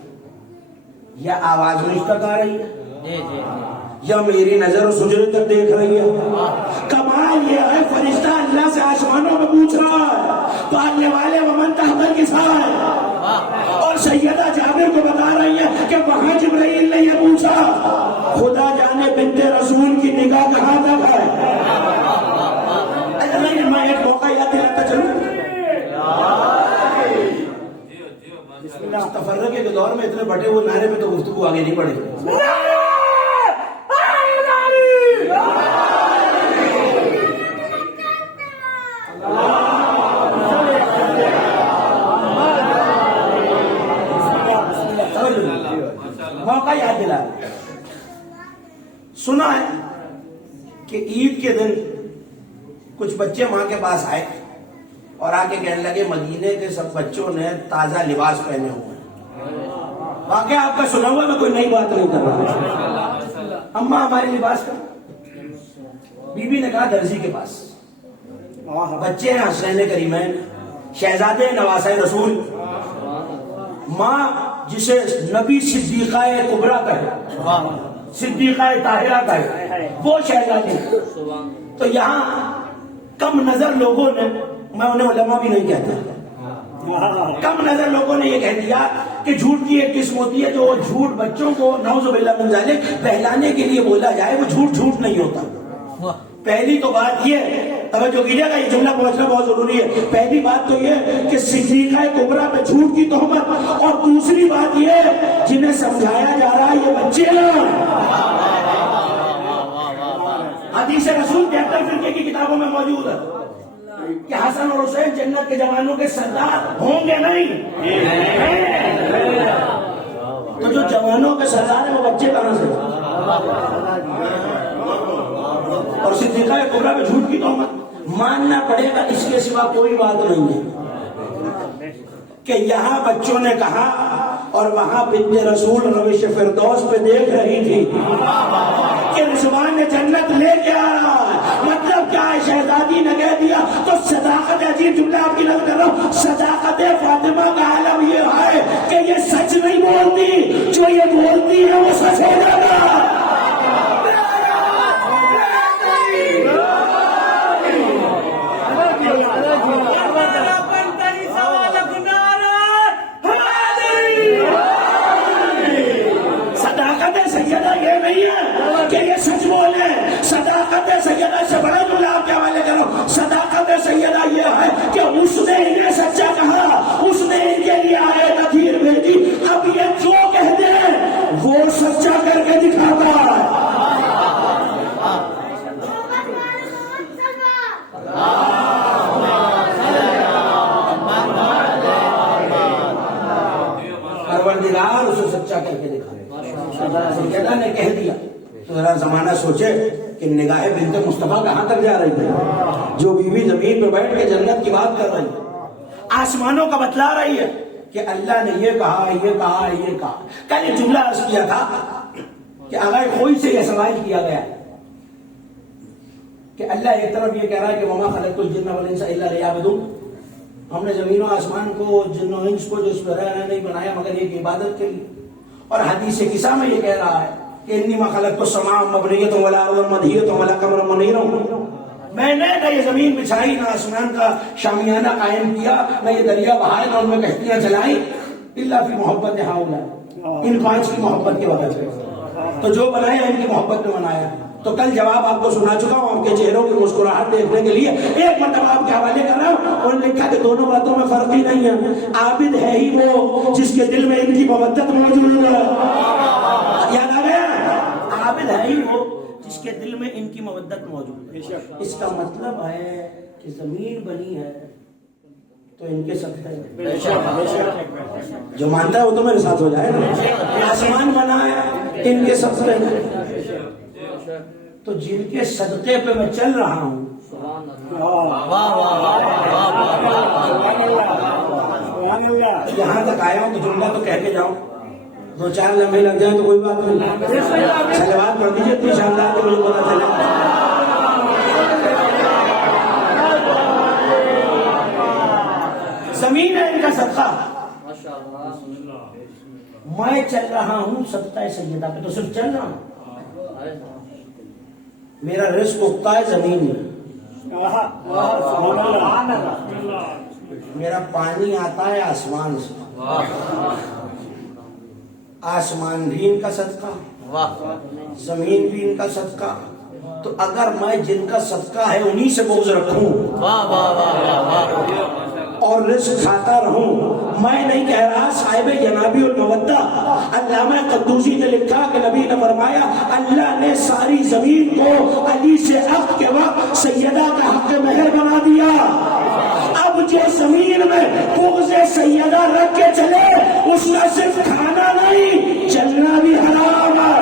یا آواز مجھ تک آ رہی ہے یا میری نظر اس حجرے تک دیکھ رہی ہے۔ کمال یہ ہے فرشتہ اللہ سے آسمانوں میں پوچھ رہا ہے، پالنے والے ومن تحت الکساء ہے، اور سیدہ جابر کو بتا رہی ہے کہ وہاں جبرائیل نے یہ پوچھا خدا جانے بنت رسول کی نگاہ کہاں تک ہے. میں ایک موقع یاد دلاتا چلوں. اس تفرقے کے دور میں اتنے بٹے ہوئے نعرے پہ تو گفتگو آگے نہیں بڑھے. موقع یاد دلا. سنا ہے کہ عید کے دن کچھ بچے ماں کے پاس آئے اور آ کے کہنے لگے مدینے کے سب بچوں نے تازہ لباس پہنے ہوئے ہیں. واقعہ آپ کا سنا ہوا, میں کوئی نئی بات نہیں کر رہا. اماں ہمارے لباس کا. بی بی نے کہا درزی کے پاس. بچے ہیں حسنین کریمین, شہزادے نواسہ رسول. ماں جسے نبی صدیقہ کبریٰ کہے, صدیقہ طاہرہ کہے, وہ شہزادے. تو یہاں کم نظر لوگوں نے, میں انہیں علماء بھی نہیں کہتا, کم نظر لوگوں نے یہ کہہ دیا کہ جھوٹ کی ایک قسم ہوتی ہے جو جھوٹ بچوں کو نعوذ باللہ من ذالک بہلانے کے لیے بولا جائے, وہ جھوٹ نہیں ہوتا. پہلی تو بات یہ, توجہ کیجیے گا, یہ جملہ پہنچنا بہت ضروری ہے. پہلی بات تو یہ کہ صدیقہ کبریٰ پہ جھوٹ کی تہمت, اور دوسری بات یہ جنہیں سمجھایا جا رہا ہے یہ بچے ہیں. حدیث رسول 73 فرقے کی کتابوں میں موجود ہے کہ حسن اور حسین جنت کے جوانوں کے سردار ہوں گے نہیں. تو جو جوانوں کے سردار ہیں وہ بچے کہاں سے؟ اور صدیقہ کبریٰ پہ جھوٹ کی تہمت ماننا پڑے گا, اس کے سوا کوئی بات نہیں ہے کہ یہاں بچوں نے کہا اور وہاں بنت رسول روش فردوس پہ دیکھ رہی تھی کہ رضوان نے جنت لے کے آ رہا ہے. مطلب کیا ہے؟ شہزادی نے کہہ دیا. تو صداقت, عجیب جملہ آپ کی نقل کر رہا ہوں, صداقت فاطمہ کا عالم یہ ہے کہ یہ سچ نہیں بولتی, جو یہ بولتی ہے وہ سچ ہو جاتا. سیدہ یہ نہیں ہے کہ یہ سچ بولے. صداقت سیدہ سے بڑا جملہ آپ کے حوالے کرو. صداقت سیدہ یہ ہے کہ اس نے انہیں سچا کہا, اس نے ان کے لیے آئے نذیر بھیجی. اب یہ جو کہہ دیں وہ سچا کر کے دکھاتا ہے. پروردگار اسے سچا کر کے دکھاتا. سیدہ نے کہہ دیا تو ذرا زمانہ سوچے کہ نگاہ بنت مصطفیٰ کہاں تک جا رہی ہے. جو بیوی زمین پہ بیٹھ کے جنت کی بات کر رہی ہے, آسمانوں کا بتلا رہی ہے کہ اللہ نے یہ کہا, یہ کہا, یہ کہا. کل ایک جملہ عرض کیا تھا کہ آغائے خوئی سے یہ سوال کیا گیا کہ اللہ ایک طرف یہ کہہ رہا ہے کہ وما خلقت الجن والانس الا لیعبدون, ہم نے زمین و آسمان کو, جن و انس کو جو اس پہ رہ رہے نہیں بنایا مگر یہ عبادت کے لیے. اور حدیث قصہ میں یہ کہہ رہا ہے کہ انی ما خلقت السماء مبنیۃ ولا ارض مدحیۃ ولا قمر منیر, میں نے نہ یہ زمین بچھائی, نہ آسمان کا شامیانہ قائم کیا, نہ یہ دریا بہائے, نہ ان میں کشتیاں چلائیں, الا فی محبت ہؤلاء, ان پانچ کی محبت کی وجہ سے. تو جو بنایا ان کی محبت نے بنایا. تو کل جواب آپ کو سنا چکا ہوں, آپ کے چہروں کی مسکراہٹ دیکھنے کے لیے ایک مرتبہ آپ کے حوالے کر رہا ہوں. انہوں نے لکھا کہ دونوں باتوں میں فرق ہی نہیں ہے. عابد ہے ہی وہ جس کے دل میں ان کی مودت موجود ہے. یاد آ گیا؟ عابد ہے ہی وہ جس کے دل میں ان کی مودت موجود ہے. اس کا مطلب ہے کہ زمین بنی ہے تو ان کے صدقے, جو مانتا ہے وہ تو میرے ساتھ ہو جائے نا. آسمان بنا ہے ان کے صدقے, تو جن کے صدقے پہ میں چل رہا ہوں, یہاں تک آیا ہوں تو جملہ تو کہہ کے جاؤں, 2-4 لمحے لگ جائیں تو کوئی بات نہیں. صلوات پڑھ دیجیے اتنی شاندار کہ مجھے پتا چلے. زمین ہے ان کا صدقہ, میں چل رہا ہوں صدقہ سیدہ پہ, تو صرف چل رہا ہوں. میرا رزق اگتا ہے زمین میں, میرا پانی آتا ہے آسمان سے, آسمان بھی ان کا صدقہ، زمین بھی ان کا صدقہ، تو اگر میں جن کا صدقہ ہے انہی سے بغض رکھوں اور رزق کھاتا رہوں، میں نہیں کہہ رہا، صاحب جنابی المودہ علامہ قدوسی نے لکھا کہ نبی نے فرمایا اللہ نے ساری زمین کو علی سے عقد کے وقت سیدہ کا حق مہر بنا دیا، اب جو زمین میں بغض سیدہ رکھ کے چلے اس کا صرف کھانا نہیں چلنا بھی حرام ہے۔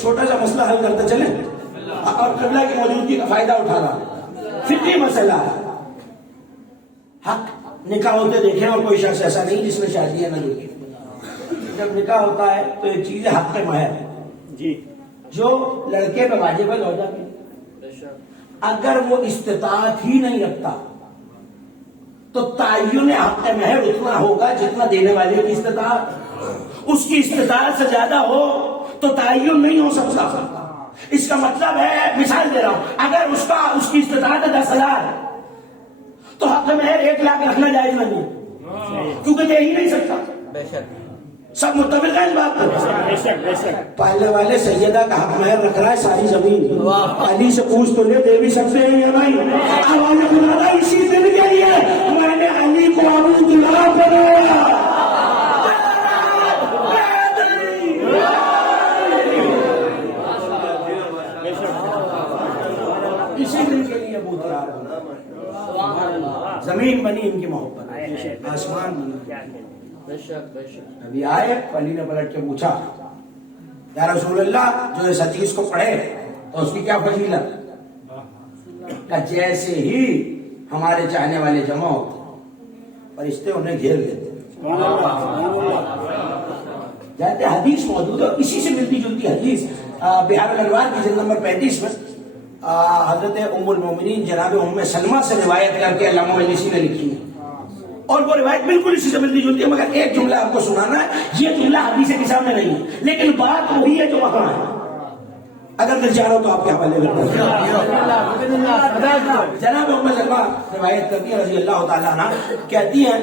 چھوٹا سا مسئلہ حل کرتے چلیں اور قبلہ کی موجودگی کا فائدہ اٹھانا، فقہی مسئلہ ہے۔ حق نکاح ہوتے دیکھیں اور کوئی شخص ایسا نہیں جس نے شادیاں نہ دیکھی، جب نکاح ہوتا ہے تو ایک چیز ہے حق مہر جی، جو لڑکے پہ واجب ہے زوجہ کی، اگر وہ استطاعت ہی نہیں رکھتا تو تعین حق مہر اتنا ہوگا جتنا دینے والے کی استطاعت، اس کی استطاعت سے زیادہ ہو تو تعین نہیں ہو سکتا۔ اس کا مطلب ہے، مثال دے رہا ہوں، اگر اس کی استطاعت 10,000 تو حق مہر 1,00,000 رکھنا جائز نہیں ہے، کیونکہ دے ہی نہیں سکتا۔ سب متفق ہیں اس بات پر؟ پالنے والے سیدہ کا حق مہر رکھ رہا ہے ساری زمین، علی سے پوچھ تو لے، دے بھی سکتے ہیں یا نہیں؟ آواز بلانا اسی دن کے لیے میں نے علی کو ابو دلہا بنایا، اسی دن کے لیے ابو دلہا بنا، زمین بنی ان کی محبت، آسمان بنی۔ ابھی آئے، علی نے پلٹ کے پوچھا یا رسول اللہ جو اس حدیث کو پڑھے تو اس کی کیا فضیلت؟ کہ جیسے ہی ہمارے چاہنے والے جمع ہوتے فرشتے انہیں گھیر لیتے، جانتے حدیث موجود ہے، اسی سے ملتی جلتی حدیث بہار الانوار کی جلد نمبر 35 میں حضرت ام المومنین جناب ام سلمہ سے روایت کر کے علامہ مجلسی نے لکھی ہے، اور وہ روایت بالکل اسی سے ملتی جلتی ہے، مگر ایک جملہ آپ کو سنانا ہے، یہ جملہ حدیث کتاب میں نہیں ہے لیکن بات وہی ہے جو وہاں ہے، اگر دل چاہ رہا ہو تو آپ کے حوالے کرتے ہیں۔ جناب ام سلمہ روایت کرتی ہے رضی اللہ تعالیٰ عنہ، کہتی ہیں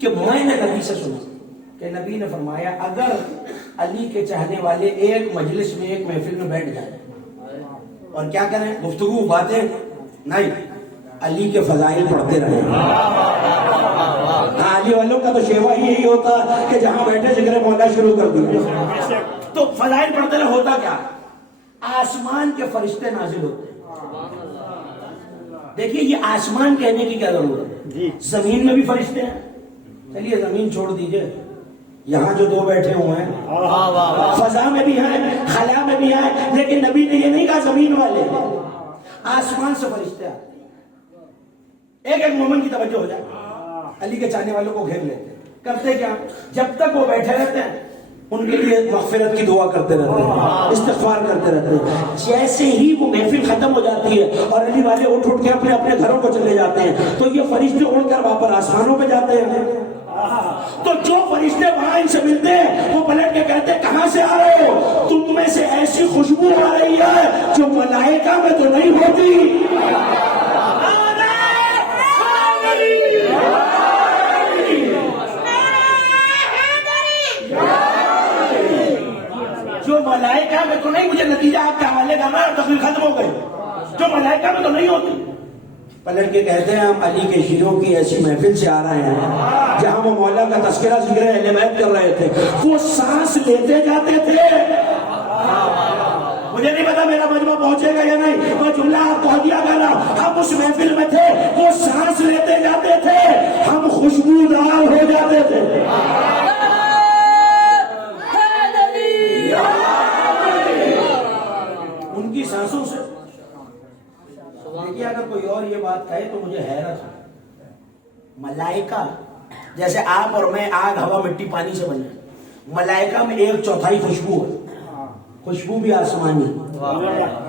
کہ میں نے نبی سے سنا کہ نبی نے فرمایا اگر علی کے چاہنے والے ایک مجلس میں، ایک محفل میں بیٹھ جائیں اور کیا کریں، گفتگو باتیں نہیں، علی کے فضائل پڑھتے رہے۔ علی والوں کا تو شیوا ہی یہی ہوتا کہ جہاں بیٹھے ذکر مولا شروع کر دیا، تو فضائل پڑھتے رہے، ہوتا کیا، آسمان کے فرشتے نازل ہوتے ہیں۔ دیکھیے یہ آسمان کہنے کی کیا ضرورت ہے، زمین میں بھی فرشتے ہیں، چلیے زمین چھوڑ دیجئے، یہاں جو دو بیٹھے ہوئے ہیں فضا میں بھی ہیں، خلا میں بھی ہیں، لیکن نبی نے یہ نہیں کہا زمین والے، آسمان سے فرشتے ہیں، ایک ایک مومن کی توجہ ہو جائے، علی کے چاہنے والوں کو گھیر لیتے، کرتے کیا، جب تک وہ بیٹھے رہتے ہیں ان کے لیے مغفرت کی دعا کرتے رہتے ہیں، استغفار کرتے رہتے ہیں، جیسے ہی وہ محفل ختم ہو جاتی ہے اور علی والے اٹھ کے اپنے اپنے گھروں کو چلے جاتے ہیں تو یہ فرشتے اڑ کر واپس آسمانوں پہ جاتے ہیں، تو جو فرشتے وہاں ان سے ملتے ہیں وہ پلٹ کے کہتے ہیں کہاں سے آ رہے ہو، تم میں سے ایسی خوشبو آ رہی ہے جو ملائکہ میں تو نہیں ہوتی۔ جو ملائکہ میں تو نہیں، مجھے نتیجہ آپ کے حوالے کرنا ہے، تقریر ختم ہو گئی، جو ملائکہ میں تو نہیں ہوتی۔ پلٹ کے کہتے ہیں ہم علی کے شیعوں کی ایسی محفل سے آ رہے ہیں جہاں وہ مولا کا تذکرہ ذکر اہل بیت کر رہے تھے، وہ سانس لیتے جاتے تھے، مجھے نہیں پتا میرا مجمع پہنچے گا یا نہیں، وہ جملہ آپ پہنچ دیا کر رہا، ہم اس محفل میں تھے، وہ سانس لیتے جاتے تھے، ہم خوشبودار ہو جاتے تھے۔ ان کی سانسوں سے دیکھیے، اگر کوئی اور یہ بات کہے تو مجھے حیرت ہے، ملائکہ جیسے آپ اور میں آگ ہوا مٹی پانی سے بنے، ملائکہ میں 1/4 خوشبو ہے، خوشبو بھی آسمانی،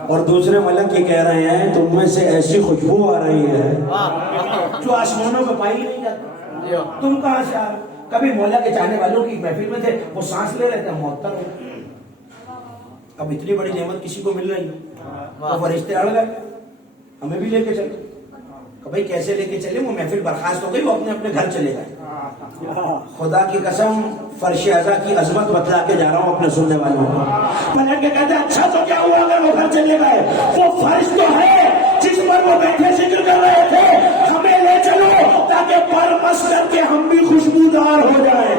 اور دوسرے ملک یہ کہہ رہے ہیں تم میں سے ایسی خوشبو آ رہی ہے جو آسمانوں پہ پائی نہیں جاتی، تم کہاں سے آ رہے؟ کبھی مولا کے چاہنے والوں کی محفل میں تھے، وہ سانس لے رہے تھے، معطل ہو گئے۔ اب اتنی بڑی نعمت کسی کو مل رہی ہے، تو فرشتے اڑ گئے، ہمیں بھی لے کے چلے۔ کہ بھائی کیسے لے کے چلے؟ وہ محفل برخاست ہو گئی، وہ اپنے اپنے گھر چلے گئے۔ خدا کی قسم فرش اعضا کی عظمت بتلا کے جا رہا ہوں اپنے سننے والوں کو۔ پلٹ کے کہتے ہیں اچھا تو کیا ہوا اگر وہ گھر چلے گئے؟ وہ فرش تو ہے جس پر وہ بیٹھے ذکر کر رہے تھے، ہمیں لے چلو تاکہ پر مس کر کے ہم بھی خوشبودار ہو جائیں۔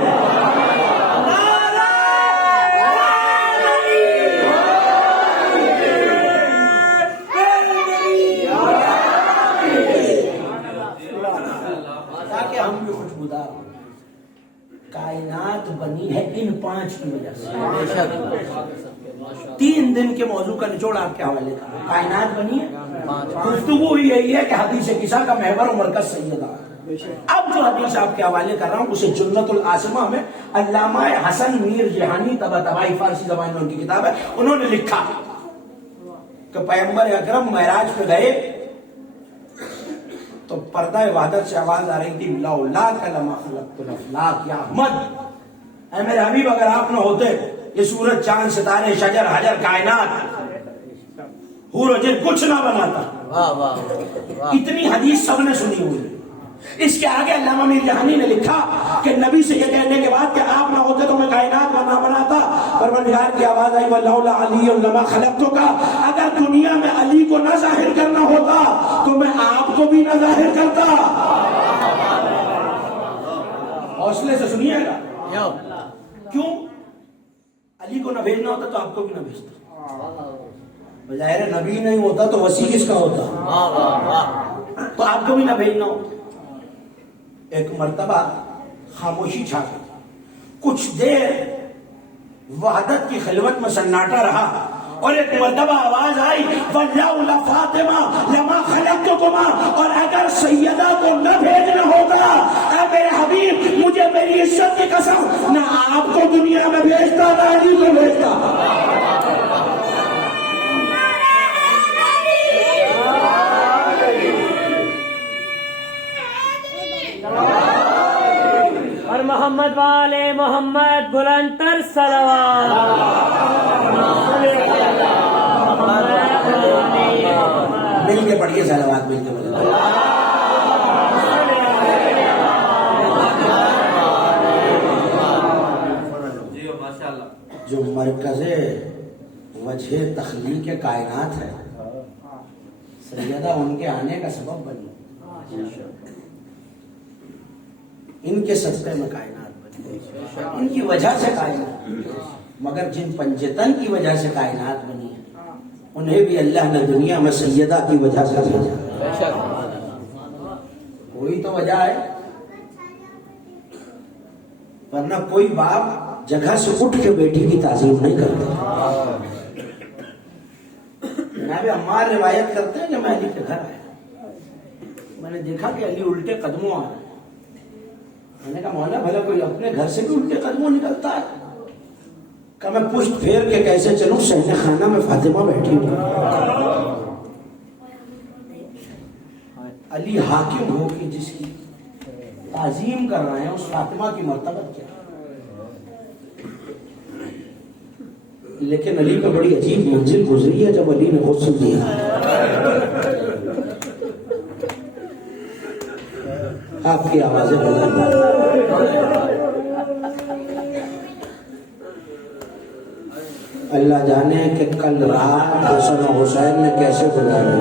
تاکہ ہم بھی خوشبودار ہوں۔ کائنات بنی ہے ان 5 کی وجہ سے۔ 3 دن کے موضوع کا نچوڑ آپ کے حوالے کا، کائنات بنی ہے، گفتگو یہی ہے کہ حدیث کسا کا محور و مرکز سیدہ۔ اب جو حدیث آپ کے حوالے کر رہا ہوں اسے جنت العاصمہ میں علامہ حسن میر جہانی طباطبائی فارسی زبان میں ان کی کتاب ہے، انہوں نے لکھا کہ پیغمبر اکرم معراج پہ گئے تو پردہ وحدت سے آواز آ رہی تھی لولا لما خلقت الافلاک یا احمد، اے میرے حبیب اگر آپ نہ ہوتے یہ سورج چاند ستارے شجر حجر کائنات حور و جن کچھ نہ بناتا۔ اتنی حدیث سب نے سنی ہوئی۔ اس کے آگے علامہ میر جہانی نے لکھا کہ نبی سے یہ کہنے کے بعد کہ آپ نہ ہوتے تو میں کائنات نہ بناتا، پروردگار کی آواز آئی وَلَوْلَا عَلِيٌّ لَمَا خَلَقْتُكَ، اگر دنیا میں علی کو نہ ظاہر کرنا ہوتا تو میں آپ کو بھی نہ ظاہر کرتا۔ حوصلے سے سنیے گا، کیوں؟ علی کو نہ بھیجنا ہوتا تو آپ کو بھی نہ بھیجتا۔ بظاہر نبی نہیں ہوتا تو وسیع کس کا ہوتا؟ تو آپ کو بھی نہ بھیجنا ہوتا۔ ایک مرتبہ خاموشی چھا گئی، کچھ دیر وحدت کی خلوت میں سناٹا رہا، اور ایک مرتبہ آواز آئی وَلَوْلَا فَاطِمَةَ لَمَا خَلَقْتُكُمَا، اور اگر سیدہ کو نہ بھیجنا ہوتا اے میرے حبیب مجھے میری عزت کی قسم نہ آپ کو دنیا میں بھیجتا نہ علی کو بھیجتا۔ اور محمد والے محمد بلند تر صلوات۔ مل کے پڑھیے صلوات، مل کے بولے جو مرکز وجہ تخلیق کائنات ہے، سیدہ ان کے آنے کا سبب بنی، ان کے صدقے میں کائنات بنی، ان کی وجہ سے کائنات، مگر جن پنجتن کی وجہ سے کائنات بنی ہے انہیں بھی اللہ نے دنیا میں سیدہ کی وجہ سے بھیجا۔ کوئی تو وجہ ہے، ورنہ کوئی باپ جگہ سے اٹھ کے بیٹی کی تعظیم نہیں کرتا۔ جناب عمار روایت کرتے ہیں کہ میں علی کے گھر آیا، میں نے دیکھا کہ علی الٹے قدموں آ رہا ہے۔ میں نے کہا مولا بھلا کوئی اپنے گھر سے بھی الٹے قدموں نکلتا ہے؟ کہ میں پشت پھیر کے کیسے چلوں، صحن خانہ میں فاطمہ بیٹھی ہوں۔ علی حاکم ہو کے جس کی تعظیم کر رہے ہیں اس فاطمہ کی مرتبت کیا؟ لیکن علی پہ بڑی عجیب منزل گزری ہے جب علی نے غسل دیا۔ آپ کی آوازیں بلند اللہ جانے کہ کل رات حسن و حسین نے کیسے گزارا۔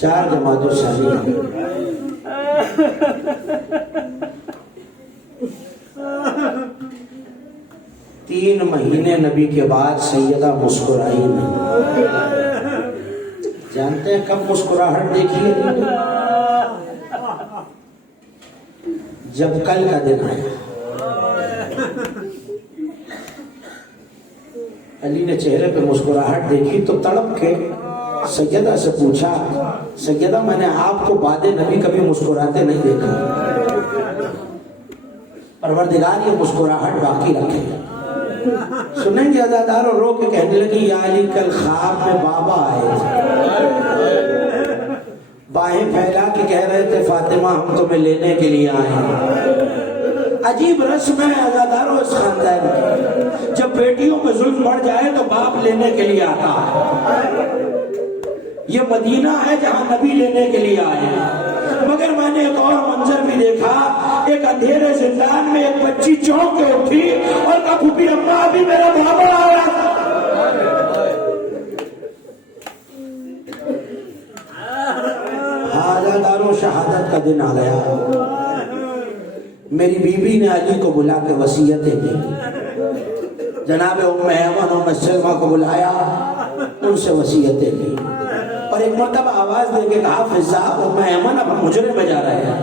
4 جماعت الثانی 3 مہینے نبی کے بعد سیدہ مسکرائی نہیں۔ جانتے ہیں کب مسکراہٹ دیکھی ہے؟ جب کل کا دن آیا، علی نے چہرے پہ مسکراہٹ دیکھی تو تڑپ کے سیدہ سے پوچھا سیدہ میں نے آپ کو بعد نبی کبھی مسکراتے نہیں دیکھا، پروردگار یہ مسکراہٹ باقی رکھے۔ سنیں گے ازادار اور رو کے کہنے لگی یا علی کل خواب میں بابا آئے تھے، باہیں پھیلا کے کہہ رہے تھے فاطمہ ہم تمہیں لینے کے لیے آئے ہیں. عجیب رسم ہے عزاداروں اس خاندان کی. جب بیٹیوں پہ ظلم بڑھ جائے تو باپ لینے کے لیے آتا ہے. یہ مدینہ ہے جہاں نبی لینے کے لیے آئے ہیں. مگر میں نے ایک اور منظر بھی دیکھا. ایک اندھیرے زندان میں ایک بچی چونک کے اٹھی اور کہا پھوپھی اماں ابھی میرا بابا آیا. عزاداروں شہادت کا دن آ گیا. میری بیوی نے علی کو بلا کے وصیتیں دی. جناب ام ایمن ام سلمہ کو بلایا, ان سے وصیتیں دی. اور ایک مرتبہ آواز دے کے کہا فضا ام ایمن اب مجرے میں جا رہے ہیں.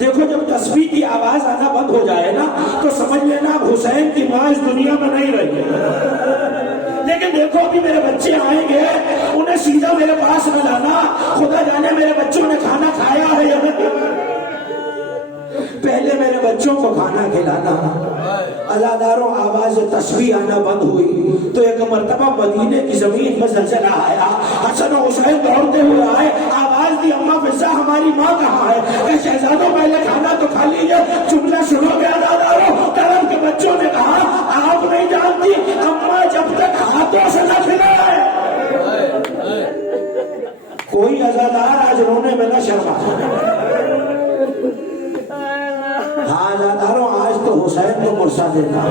دیکھو جب تسبیح کی آواز آنا بند ہو جائے نا تو سمجھ لینا اب حسین کی ماں اس دنیا میں نہیں رہی ہے. لیکن دیکھو ابھی میرے بچے آئیں گے, انہیں سیدھا میرے پاس نہ لانا. خدا جانے میرے بچوں نے کھانا کھایا ہے یا نہیں. پہلے میرے بچوں کو کھانا کھلانا. عزاداروں آواز تسبیح آنا بند ہوئی تو ایک مرتبہ مدینے کی زمین میں زلزلہ آیا. حسن و حسین دوڑتے ہوئے آئے, آواز دی اماں فضا ہماری ماں کہاں ہے؟ اے شہزادوں پہلے کھانا تو کھا لیجیے. جملہ سنو گے عزاداروں, طرف کے بچوں نے کہا آپ نہیں جانتی اماں جب تک ہاتھوں سے نہ کھلائے. کوئی عزادار آج رونے میں نہ شرما. ہاں عزاداروں آج تو حسین کو پرسا دینا.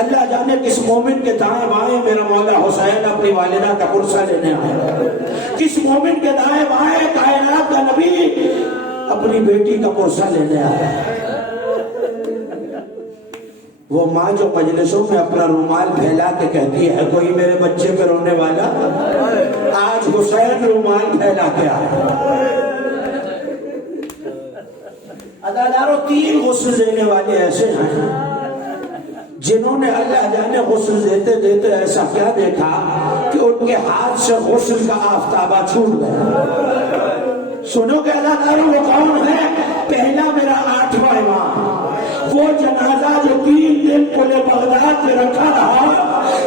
اللہ جانے کس مومن کے دائیں بائیں میرا مولا حسین اپنی والدہ کا پرسا لینے آیا. کس مومن کے دائیں بائیں کائنات کا نبی اپنی بیٹی کا پرسا لینے آیا. وہ ماں جو مجلسوں میں اپنا رومال پھیلا کے کہتی ہے کوئی میرے بچے پہ رونے والا, آج حسین رومال پھیلا کے آیا. عزاداروں تین غسل دینے والے ایسے ہیں جنہوں نے اللہ جانے غسل دیتے دیتے ایسا کیا دیکھا کہ ان کے ہاتھ سے غسل کا آفتابہ چھوٹ گیا. سنو کہ عزاداروں وہ کون ہے؟ پہلا میرا 8واں امام, وہ جنازہ جو 3 دن پل بغداد میں رکھا رہا.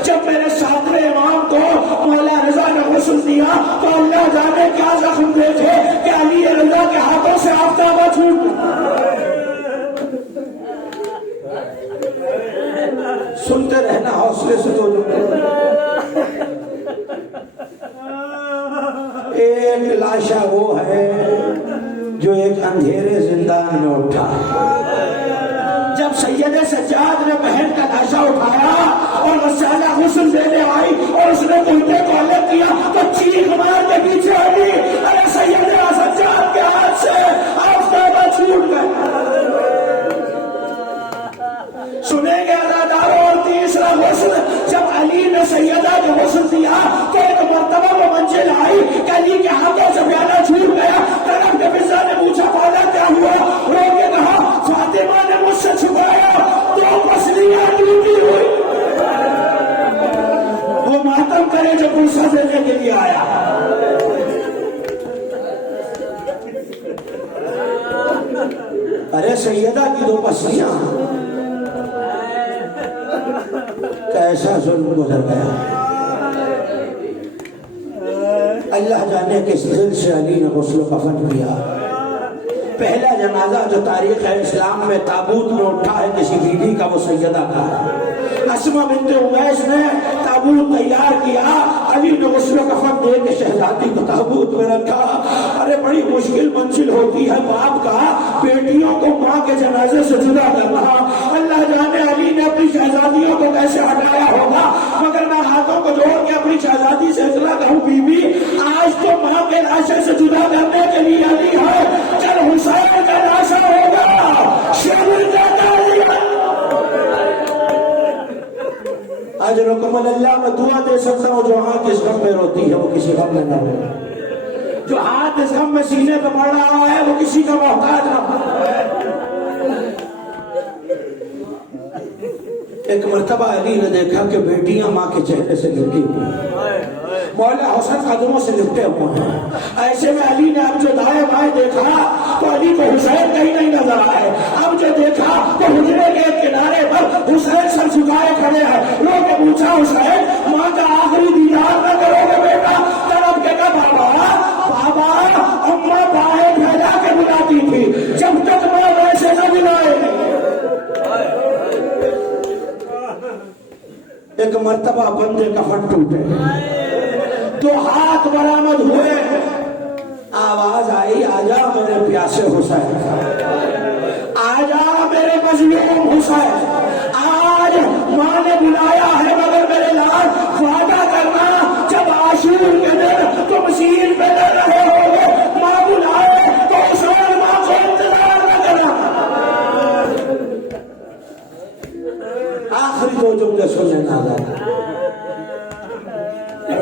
جب میرے 7ویں امام کو مولا رضا نے غسل دیا تو اللہ جانے کیا زخم دیکھے کہ علی رضا کے ہاتھوں سے آفتابہ چھوٹ گیا. سنتے رہنا حوصلے سے. تو ایک لاشا وہ ہے جو ایک اندھیرے زندان میں اٹھا. جب سید سجاد نے بہن کا لاشا اٹھایا اور غسالہ غسل دینے آئی اور اس نے کلبے کو الگ کیا تو چیخ مار کے پیچھے آئی, ارے سید سجاد کے ہاتھ سے آفتابہ چھوٹ گئے. سنیں گے عزاداروں. اور تیسرا غسل جب علی نے سیدہ کو غسل دیا تو ایک مرتبہ وہ منزل آئی کہ علی کے ہاتھوں سے پیالہ چھوٹ گیا. طرف کے فضا نے پوچھا پالا کیا ہوا؟ رو کے کہا فاطمہ نے مجھ سے چھپایا, 2 پسلیاں ٹوٹی ہوئی. وہ ماتم کرے جو پوچھا دینے کے لیے آیا. ارے سیدہ کی 2 پسلیاں, کیسا ظلم گزر گیا. اللہ جانے کس دل سے علی نے غسل و کفن کیا. پہلا جنازہ جو تاریخ اسلام میں تابوت میں اٹھا ہے کسی بیوی کا, وہ سیدہ کا ہے. اسما بنت امیس نے تابوت تیار کیا, علی نے غسل و کفن دے کے شہزادی کو تابوت میں رکھا. ارے بڑی مشکل منزل ہوتی ہے باپ کا بیٹیوں کو ماں کے جنازے سے جدا کرنا. اللہ جانے علی نے اپنی شہزادیوں کو کیسے ہٹایا ہوگا. مگر میں ہاتھوں کو جوڑ کے اپنی شہزادی سے اطلاع کہوں بی بی آج تو ماں کے لاشے سے جدا کرنے کے لیے علی ہے, چل حسین کا لاشا ہوگا شامل کرتا علی. آج رکمل اللہ میں دعا دے سکتا ہوں جو آنکھ اس غم میں روتی ہے وہ کسی غم میں نہ ہو, جو ہاتھ اس غم میں سینے پہ پڑ رہا ہے وہ کسی کا محتاج نہ ہو. ایک مرتبہ علی نے دیکھا کہ بیٹیاں ماں کے چہرے سے لپٹی ہوئی, مولا حسن قدموں سے لپٹے ہوئے ہیں. ایسے میں علی نے اب جو دائیں بائیں دیکھا تو علی کو حسین کہیں نہیں نظر آئے. اب جو دیکھا تو حجرے کے کنارے پر حسین سر جھکائے کھڑے ہیں. لوگوں نے پوچھا حسین ماں کا آخری دیدار نہ کرو گے بیٹا؟ طرف کے کہا بابا بابا اماں بندے کفن ٹوٹے، تو ہاتھ برآمد ہوئے، آواز آئی آجا میرے پیاسے حسین، آجا میرے مظلوم حسین، آج ماں نے بلایا ہے مگر میرے لال وعدہ کرنا جب عاشور کے دن تم زین پہ نہ رہے ہوگے، ماں بلائے تو حسین ماں کو انتظار نہ کرنا۔ آخری دو جملے سنے ناظرین،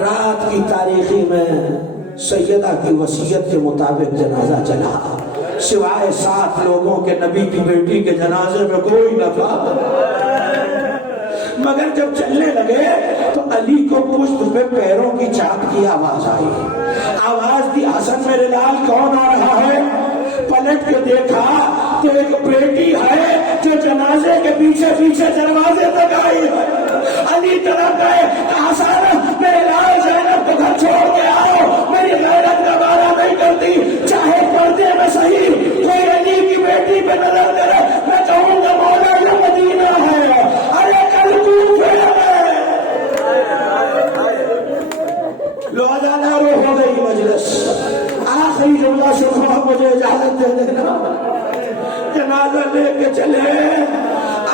رات کی تاریخی میں سیدہ کی وصیت کے مطابق جنازہ چلا، سوائے 7 لوگوں کے نبی کی بیٹی کے جنازے میں کوئی نہ تھا، مگر جب چلنے لگے تو علی کو پشت پہ پیروں کی چاٹ کی آواز آئی، آواز دی حسن میرے لال کون آ رہا ہے؟ پلٹ کے دیکھا تو ایک بیٹی ہے جو جنازے کے پیچھے پیچھے دروازے تک آئی ہے۔ علی طرف گئے، حسن میرے لال زینب کو گھر چھوڑ کے آؤ، میری غیرت کا بارہ نہیں کرتی، چاہے پردے میں صحیح کوئی علی کی بیٹی پہ نظر کرے، میں کہوں گا مولا یہ مدینہ ہے، ارے کل کوفے میں روزانہ روح ہو گئی مجلس۔ آخری جملہ سنو، مجھے اجازت دے دینا، جنازہ لے کے چلے،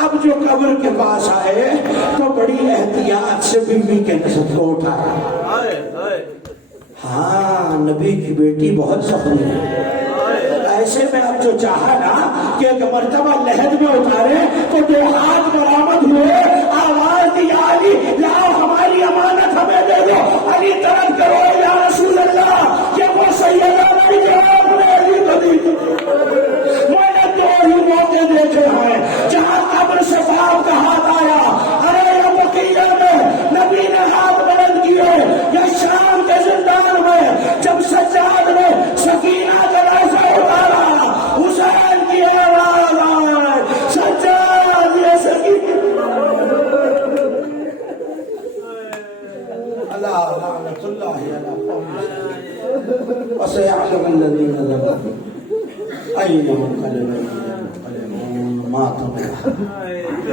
اب جو قبر کے پاس آئے تو بڑی احتیاط سے بیوی کے نسب کو اٹھایا، ہاں نبی کی بیٹی بہت زخمی ہے، ایسے میں اب جو چاہا نا کہ ایک مرتبہ لحد میں اتارے تو 2 ہاتھ برآمد ہوئے، آواز دی علی لاؤ ہماری امانت ہمیں دے دو، علی طرف کرو یا رسول اللہ کہ وہ سیدہ نہیں جو آپ نے علی کو دی، میں نے 2 ہی موقع دیکھے ہیں جہاں قبر سے باپ کا ہاتھ آیا، ارے یا بقیہ میں نبی نے ہاتھ بلند کیے، یا شام کے زندان میں جب سجاد نے سکینہ کا لہجہ اتارا، حسین کی آواز آئے سجاد یہ سکینہ، اللہ لعنت اللہ علی قوم وسيعلم الذين ظلموا أي منقلب ماتوا